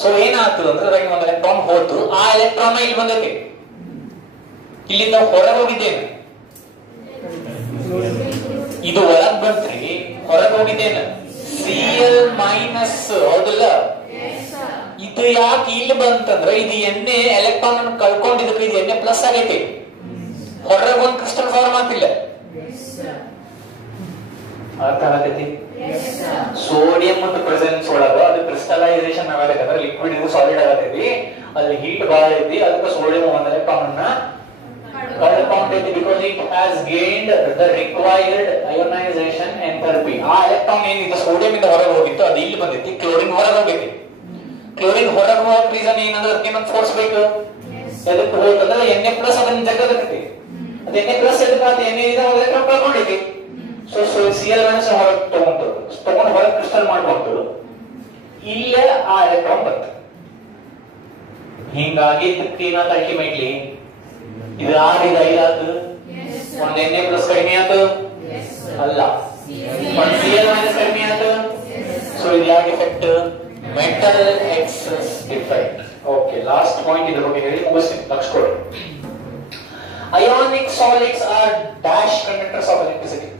ಸೊ ಏನಾಯ್ತು ಅಂದ್ರೆ ಅದ್ರಾಗ ಒಂದು ಎಲೆಕ್ಟ್ರಾನ್ ಹೋತು, ಆ ಎಲೆಕ್ಟ್ರಾನ್ ಇಲ್ಲಿ ಬಂದೈತಿ. ಇಲ್ಲಿಂದ ಹೊರಗೆ ಹೋಗಿದ್ದೇನೆ, ಇದು ಒಳಗ್ ಬಂತ್ರಿ, ಹೊರಗೆ ಹೋಗಿದ್ದೇನೆ. Cl ಮೈನಸ್, ಹೌದಲ್ಲ? ಇದು ಯಾಕೆ ಇಲ್ಲಿ ಬಂತಂದ್ರೆ ಇದು ಎಣ್ಣೆ ಎಲೆಕ್ಟ್ರಾನ್ ಅನ್ನು ಕಳ್ಕೊಂಡಿದ್ದಕ್ಕೆ ಇದು ಎಣ್ಣೆ ಪ್ಲಸ್ ಆಗೈತಿ. ಹೊರಗೆ ಒಂದು ಕ್ರಿಸ್ಟಲ್ ಫಾರ್ಮ್ ಆಗ್ತಿಲ್ಲ. ಅರ್ಥ ಆಗತೈತಿ? ಸೋಡಿಯಂ ಮತ್ತು ಪ್ರೆಸೆನ್ಸ್ ಒಳಗ ಅದು ಕ್ರಿಸ್ಟಲೈಸೇಷನ್ ಆಗಬೇಕಂದ್ರೆ ಲಿಕ್ವಿಡ್ ಇದು ಸಾಲಿಡ್ ಆಗತೈತಿ, ಅಲ್ಲಿ ಹೀಟ್ ಬಹಳ ಐತಿ, ಅದಕ್ಕೆ ಸೋಡಿಯಂ ಒಂದು ಎಲೆಕ್ಟ್ರಾನ್ ಅನ್ನ ಕಳ್ಕೊಂಡೈತಿ. Because it has gained the required ionisation enthalpy. ಆ ಎಲೆಕ್ಟ್ರಾನ್ ಏನಿದೆ ಸೋಡಿಯಂ ಇಂದ ಹೊರಗೆ ಹೋಗಿತ್ತು, ಅದು ಇಲ್ಲಿ ಬಂದೈತಿ. ಕ್ಲೋರಿನ್ ಹೊರಗೆ ಹೋಗೈತಿ. ಕ್ಲೋರಿನ್ ಹೊರಗೆ ಹೋಗಕ್ ರೀಸನ್ ಏನಂದ್ರೆ ಅದಕ್ಕೆ ಇನ್ನೊಂದು ಫೋರ್ಸ್ ಬೇಕು. ಎದಕ್ಕೆ ಹೋಗಂದ್ರೆ ಎಣ್ಣೆ ಪ್ಲಸ್ ಅದನ್ನ ಜಗದೈತಿ. ಅದು ಎಣ್ಣೆ ಪ್ಲಸ್ ಎದಕ್ಕೆ ಎಣ್ಣೆ ಇದೆ ಎಲೆಕ್ಟ್ರಾನ್ ಕಳ್ಕೊಂಡೈತಿ. ಸೊ Cl ಮೈನಸ್ ಹೊರಗೆ ತಗೊಂಡು ಹೊರಗೆ ಕ್ರಿಸ್ಟಲ್ ಮಾಡ್ಕೊಂಡು ಇಲ್ಲೇ ಆ ಎಲೆಕ್ಟ್ರಾನ್ ಬಂತು. ಹಿಂಗಾಗಿ ಏನಾದ ಅಲ್ಟಿಮೇಟ್ಲಿ ಇದು 6 ಇದು 5 ಆಯ್ತು, ಒಂದ್ ಎಣ್ಣೆ ಪ್ಲಸ್ ಕಡಿಮೆ ಆಯ್ತು ಅಲ್ಲ, ಒಂದ್ Cl ಮೈನಸ್ ಕಡಿಮೆ ಆಯ್ತು. ಸೊ ಇದು ಯಾವ defect? Metal excess defect. Okay, last point ಇದ್ರ ಬಗ್ಗೆ ಹೇಳಿ ಮುಗಿಸ್ತೀನಿ, ಲಕ್ಷ ಕೊಡಿ. Ionic solids are dash conductors of electricity.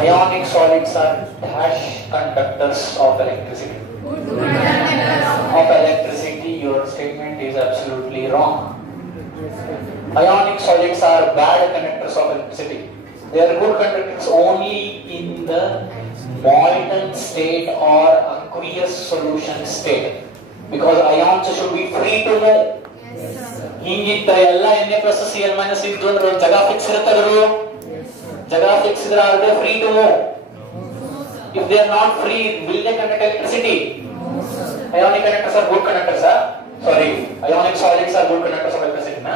Ionic solids are dash conductors of electricity. Of electricity, your statement is absolutely wrong. Ionic solids are bad conductors of electricity. They are good conductors only in the molten state or aqueous solution state, because ions should be free to move. ಹಿಂಗಿತ್ತ ಎಲ್ಲ Na+Cl- ಇದ್ದು ಅಂದ್ರೆ ಜಾಗ fix ಇರುತ್ತವರು. ಜಾಗ fix ಇದ್ರೆ are they free to move? If they are not free, will they conduct electricity? Ionic conductors are good conductors, sorry, ionic solids are good conductors of electricity na.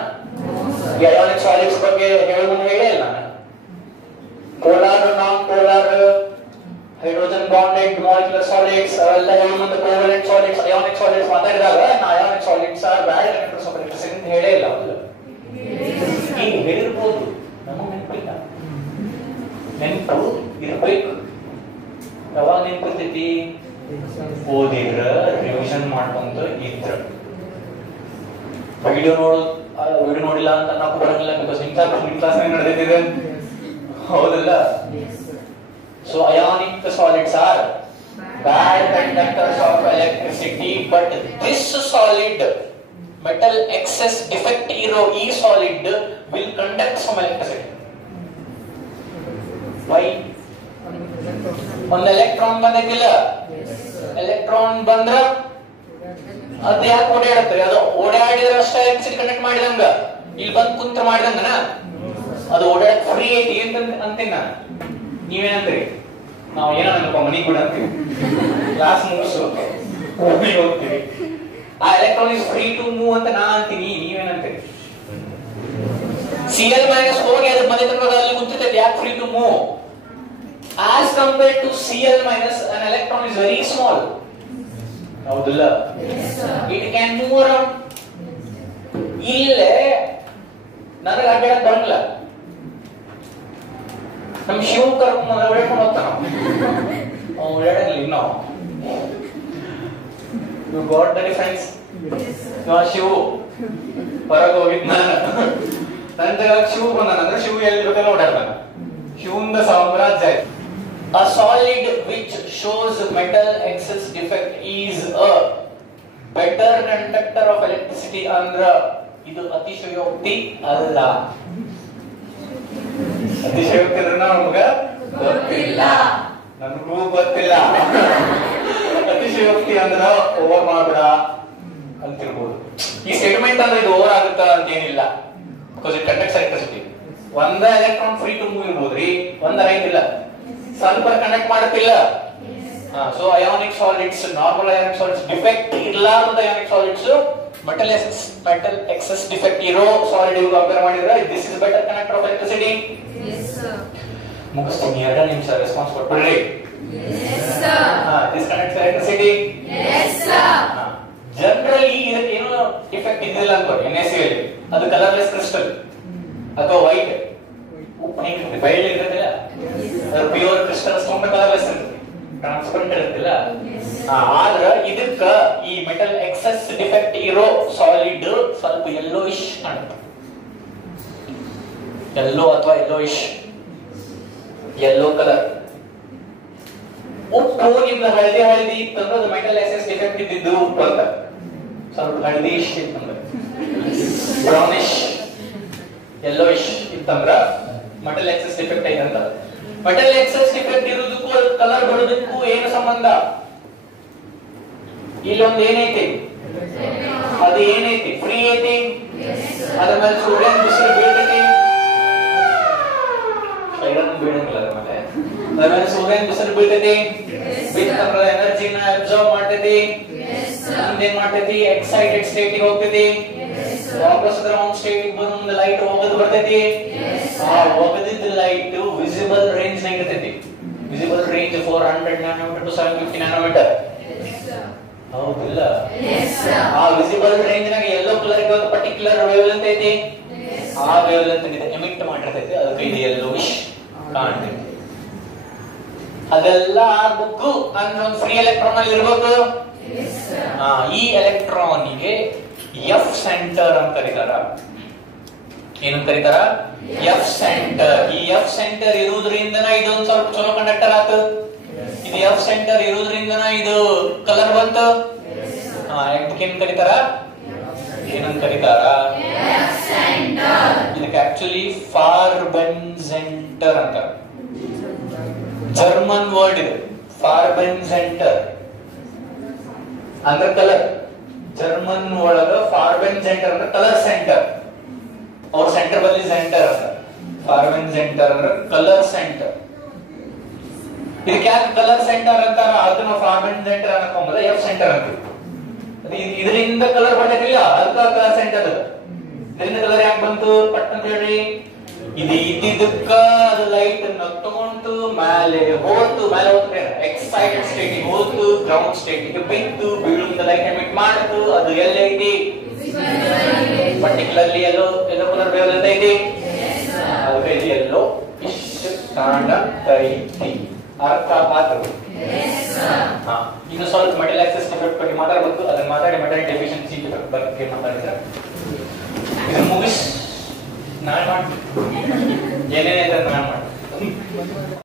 ಈ ionic solids ಬಗ್ಗೆ ಹೇಳೇ ಇಲ್ಲ ನಾನು. Polar, non-polar, hydrogen bonded molecular solids, ಅವೆಲ್ಲ ಮುಂದೆ covalent solids, ionic solids ಮಾತಾಡಿದಾಗ ionic solids are bad conductors of electricity ಅಂತ ಹೇಳೇ ಇಲ್ಲ ಅವರು. ಈಗ ಹೇಳಿರ್ಬೋದು, ನಮಗೆ ನೆನಪಿಲ್ಲ. ನೆನಪು ಇರ್ಬೇಕು. ಯಾವಾಗ ನೆನಪಿರ್ತೈತಿ? ಓದಿದ್ರ, ರಿವಿಷನ್ ಮಾಡ್ಕೊಂತ ಇದ್ರ. ವಿಡಿಯೋ ನೋಡಿಲ್ಲ ಅಂತ ನಾವು ಬರಂಗಿಲ್ಲ, ಬಿಕಾಸ್ ನಿಮ್ ಕ್ಲಾಸ್ ನಡೆದಿದೆ, ಹೌದಲ್ಲ? So ionic solids are bad conductors of electricity, but this solid metal excess defect ಇರೋ ಈ solid will conduct some electricity. Why? ಒಂದು ಎಲೆಕ್ಟ್ರಾನ್ ಬಂದಿಲ್ಲ, ಎಲೆಕ್ಟ್ರಾನ್ ಬಂದ್ರ ಅದು ಯಾಕೆ ಓಡಾಡುತ್ತೆ? ಅದು ಓಡಾಡಿದ್ರೆ ಅಷ್ಟೇ ಎಲೆಕ್ಟ್ರಿಸಿಟಿ ಕಂಡಕ್ಟ್ ಮಾಡಿದಂಗ, ಇಲ್ಲಿ ಬಂದು ಕುಂತ ಮಾಡಿದಂಗನ ಅದು ಓಡಾಡಕ್ ಫ್ರೀ ಐತಿ ಅಂತೀನಿ ನಾನು. ನೀವೇನಂತೀರಿ? ನಾವು ಏನೋ ನೆನಪ ಮನಿಗೆ ಕೂಡ ಅಂತೀವಿ, ಕ್ಲಾಸ್ ಮುಗಿಸು ಮನೆಗೆ ಹೋಗ್ತೀವಿ. ಆ electron is free to move ಅಂತ ನಾ ಅಂತೀನಿ, ನೀವೇನಂತೀರಿ? Cl ಮೈನಸ್ ಹೋಗಿ ಅದ್ರ ಮನೆ ತನಕ ಅಲ್ಲಿ ಕುಂತಿರ್ತೈತಿ, ಯಾಕೆ free to move? As compared to Cl minus, an electron is very small. ಹೌದಲ್ಲ? It can move around. ಇಲ್ಲೇ ನನಗೆ ಅಡ್ಡಾಡಕ್ ಬರಂಗಿಲ್ಲ, ನಮ್ ಶಿವ ಕರ್ಕೊಂಡು ಓಡಾಡ್ಕೊಂಡು ಹೋಗ್ತಾನ, ಅವ್ನು ಓಡಾಡಲಿ. ನಾವು you got the difference? Shivu ಹೊರಗೆ ಹೋಗಿದ್ ನಾನು, ನನ್ನ ಜಾಗ ಶಿವ ಬಂದಾನಂದ್ರೆ ಶಿವ ಎಲ್ಲಿ ಬೇಕಲ್ಲ ಓಡಾಡ್ತಾನ. ಶಿವಂದ ಸಾಮ್ರಾಜ್ಯ ಆಯ್ತು. A solid which shows metal excess defect is a better conductor of electricity ಅಂದ್ರ ಇದು ಅತಿಶಯೋಕ್ತಿ ಅಲ್ಲ. ಅತಿಶಯೋಕ್ತಿ ಅಂದ್ರೆ ನಮಗ ಗೊತ್ತಿಲ್ಲ, ನನಗೂ ಗೊತ್ತಿಲ್ಲ. ಅತಿಶಯೋಕ್ತಿ ಅಂದ್ರ ಓವರ್ ಮಾಡ್ಬೇಡ ಅಂತಿರ್ಬೋದು. ಈ ಸ್ಟೇಟ್ಮೆಂಟ್ ಅಂದ್ರೆ ಇದು ಓವರ್ ಆಗುತ್ತಾ ಅಂತ ಏನಿಲ್ಲ, ಬಿಕಾಸ್ ಇಟ್ ಕಂಡಕ್ಟ್ಸ್ ಎಲೆಕ್ಟ್ರಿಸಿಟಿ. ಒಂದ ಎಲೆಕ್ಟ್ರಾನ್ ಫ್ರೀ ಟು ಮೂವ್ ಇರ್ಬೋದ್ರಿ, ಒಂದ ಐತಿಲ್ಲ, ಸ್ವಲ್ಪ ಕಂಡಕ್ಟ್ ಮಾಡುತ್ತಿಲ್ಲ. So ionic solids, normal ionic solids defect ಇರ್ಲಾರ್ದ ionic solids metal excess defect ಇರೋ ಸಾಲಿಡ್ ಇವು ಕಂಪೇರ್ ಮಾಡಿದ್ರೆ this is better conductor of electricity. ಮುಗಿಸ್ತೀನಿ, 2 ನಿಮಿಷ ರೆಸ್ಪಾನ್ಸ್ ಕೊಟ್ಬಿಡ್ರಿ. This conducts electricity. ಜನರಲಿ ಇದಕ್ಕೆ ಏನು ಡಿಫೆಕ್ಟ್ ಇದ್ದಿಲ್ಲ ಅನ್ಕೋರಿ, NaCl ಅಲ್ಲಿ ಅದು ಕಲರ್ಲೆಸ್ ಕ್ರಿಸ್ಟಲ್ ಅಥವಾ ವೈಟ್ ಬಯಲು ಇರೋದಿಲ್ಲ, ಪ್ಯೂರ್ ಕ್ರಿಸ್ಟಲ್ ಸ್ಟೋನ್ ಕಲರ್ಲೆಸ್ ಇರುತ್ತೆ, ಟ್ರಾನ್ಸ್ಪರೆಂಟ್ ಇರುತ್ತಿಲ್ಲ. ಆದ್ರ ಇದಕ್ಕ ಈ ಮೆಟಲ್ ಎಕ್ಸೆಸ್ ಡಿಫೆಕ್ಟ್ ಇರೋ ಸಾಲಿಡ್ ಸ್ವಲ್ಪ ಯೆಲ್ಲೋಯಿಶ್ ಕಾಣುತ್ತೆ. ಯೆಲ್ಲೋ ಅಥವಾ ಯೆಲ್ಲೋಯಿಶ್, ಯೆಲ್ಲೋ ಕಲರ್. ಉಪ್ಪು ನಿಮ್ದು ಹಳದಿ ಹಳದಿ ಇತ್ತಂದ್ರೆ ಅದು ಮೆಟಲ್ ಎಕ್ಸೆಸ್ ಡಿಫೆಕ್ಟ್ ಇದ್ದಿದ್ದು ಉಪ್ಪು ಅಂತ. ಸ್ವಲ್ಪ ಹಳದಿಶ್ ಇತ್ತಂದ್ರೆ, ಬ್ರೌನಿಶ್ ಯೆಲ್ಲೋಯಿಶ್ ಇತ್ತಂದ್ರ ಮೆಟಲ್ ಎಕ್ಸೆಸ್ ಡಿಫೆಕ್ಟ್ ಐತೆ ಅಂತ. ಮೆಟಲ್ ಎಕ್ಸೆಸ್ ಡಿಫೆಕ್ಟ್ ಇರೋದಕ್ಕೂ ಕಲರ್ ಬರೋದಕ್ಕೂ ಏನು ಸಂಬಂಧ? ಇಲ್ಲೊಂದು ಏನೈತಿ, ಅದು ಏನೈತಿ? ಫ್ರೀ ಐತಿ, ಅದ್ರ ಮೇಲೆ ಸೂರ್ಯನ ಬಿಸಿಲು ಬೀಳ್ತೈತಿ, ಬೀಳಂಗಿಲ್ಲ ಅದ್ರ ಮೇಲೆ, ಅದ್ರ ಮೇಲೆ ಸೂರ್ಯನ ಬಿಸಿಲು ಬೀಳ್ತೈತಿ, ಬಿತ್ತಂದ್ರ ಎನರ್ಜಿನ ಅಬ್ಸರ್ವ್ ಮಾಡ್ತೈತಿ, ಏನ್ ಮಾಡ್ತೈತಿ? ಎಕ್ಸೈಟೆಡ್ ಸ್ಟೇಟ್ ಗೆ ಹೋಗ್ತೈತಿ, ವಾಪಸ್ ಗ್ರೌಂಡ್ ಸ್ಟೇಟ್ ಬಂದು ಮುಂದೆ ಲೈಟ್ ಹೋಗೋದು ಬರ್ತೈತಿ. ಆ ಹೋಗದಿದ್ದ ಲೈಟ್ ವಿಸಿಬಲ್ ರೇಂಜ್ ನಾಗ ಇರ್ತೈತಿ. Visible range 400 nanometer to 750 nanometer. ಹೌದಿಲ್ಲ? ಆ ವಿಸಿಬಲ್ ರೇಂಜ್ ನಾಗ ಯೆಲ್ಲೋ ಕಲರ್ ಗೆ ಒಂದು ಪರ್ಟಿಕ್ಯುಲರ್ ವೇವ್ ಲೆಂತ್ ಐತಿ, ಆ ವೇವ್ ಲೆಂತ್ ಎಮಿಟ್ ಮಾಡಿರ್ತೈತಿ, ಅದಕ್ಕೆ ಇದು ಯೆಲ್ಲೋಯಿಶ್ ಕಾಣ್ತೈತಿ. ಅದೆಲ್ಲ ಆಗ್ಬೇಕು ಅಂದ್ರೆ ಒಂದು ಫ್ರೀ ಎಲೆಕ್ಟ್ರಾನ್ ಅಲ್ಲಿ ಇರ್ಬೇಕು. ಈ ಎಲೆಕ್ಟ್ರಾನ್ ಗೆ ಎಫ್ ಸೆಂಟರ್ ಅಂತ ಕರೀತಾರ. ಏನಂತ ಕರೀತಾರ? F centre. ಈ ಎಫ್ ಸೆಂಟರ್ ಇರುವುದರಿಂದ ಇದೊಂದು ಸ್ವಲ್ಪ ಚಲೋ ಕಂಡಕ್ಟರ್ ಆತು. ಇದು ಎಫ್ ಸೆಂಟರ್ ಇರುವುದರಿಂದ ಇದು ಕಲರ್ ಬಂತು. ಇದಕ್ಕೇನ್ ಕರೀತಾರ? ಏನಂತ ಕರೀತಾರ? ಇದಕ್ಕೆ ಆಕ್ಚುಲಿ ಫಾರ್ಬೆನ್ ಸೆಂಟರ್ ಅಂತ, ಜರ್ಮನ್ ವರ್ಡ್ ಇದು. ಫಾರ್ಬೆನ್ ಸೆಂಟರ್ ಅಂದ್ರೆ ಕಲರ್. ಜರ್ಮನ್ ಒಳಗ ಫಾರ್ಬೆನ್ ಸೆಂಟರ್ ಅಂದ್ರೆ ಕಲರ್ ಸೆಂಟರ್. ಅವ್ರ ಸೆಂಟರ್ ಬಲ್ಲಿ ಸೆಂಟರ್ ಅಂತ. ಫಾರ್ಬೆನ್ ಸೆಂಟರ್ ಅಂದ್ರೆ ಕಲರ್ ಸೆಂಟರ್. ಇದಕ್ಕೆ ಯಾಕೆ ಕಲರ್ ಸೆಂಟರ್ ಅಂತಾರ? ಅದನ್ನ ಫಾರ್ಬೆನ್ ಸೆಂಟರ್ ಅನ್ನಕೊಂಬಲ್ಲ, ಎಫ್ ಸೆಂಟರ್ ಅಂತ. ಇದರಿಂದ ಕಲರ್ ಬರ್ತೈತಿಲ್ಲ ಅದಕ್ಕ ಕಲರ್ ಸೆಂಟ್ ಅದ. ಇದರಿಂದ ಕಲರ್ ಯಾಕೆ ಬಂತು ಪಟ್ ಅಂತ ಹೇಳ್ರಿ. ಇದು ಇದ್ದಿದ್ದಕ್ಕ ಅದು ಲೈಟ್ ತಗೊಂಡು ಮೇಲೆ ಹೋತು ಎಕ್ಸೈಟೆಡ್ ಸ್ಟೇಟ್ ಹೋತು ಗ್ರೌಂಡ್ ಸ್ಟೇಟ್ ಬಿದ್ದು ಬೀಳುವಂತ ಲೈಟ್ ಎಮಿಟ್ ಮಾಡ್ತು. ಅದು ಎಲ್ಲೈತಿ ಪರ್ಟಿಕ್ಯುಲರ್ಲಿ ಎಲ್ಲೋ ಕಲರ್ ವೇವ್ ಐತಿ. ಅದಕ್ಕೆ ಇಲ್ಲಿ ಎಲ್ಲೋ ಇಷ್ಟು ಕಾಣತೈತಿ. ಅರ್ಥ ಆದ್ರು. ಇನ್ನು ಸ್ವಲ್ಪ ಮೆಟಲ್ ಆಕ್ಸೆಸ್ ಡಿಫೆಕ್ಟ್ ಬಗ್ಗೆ ಮಾತಾಡಬೇಕು. ಅದನ್ನ ಮಾತಾಡಿ ಮೆಟಲ್ ಡೆಫಿಷಿಯನ್ಸಿ ಬಗ್ಗೆ ಮಾತಾಡಿದ್ರೆ ಇದನ್ನ ಮುಗಿಸ್ ನಾಳೆ ಮಾಡ್ತೀನಿ. ಏನೇನಿದೆ ಅಂತ ನಾನು ಮಾಡ್ತೀನಿ.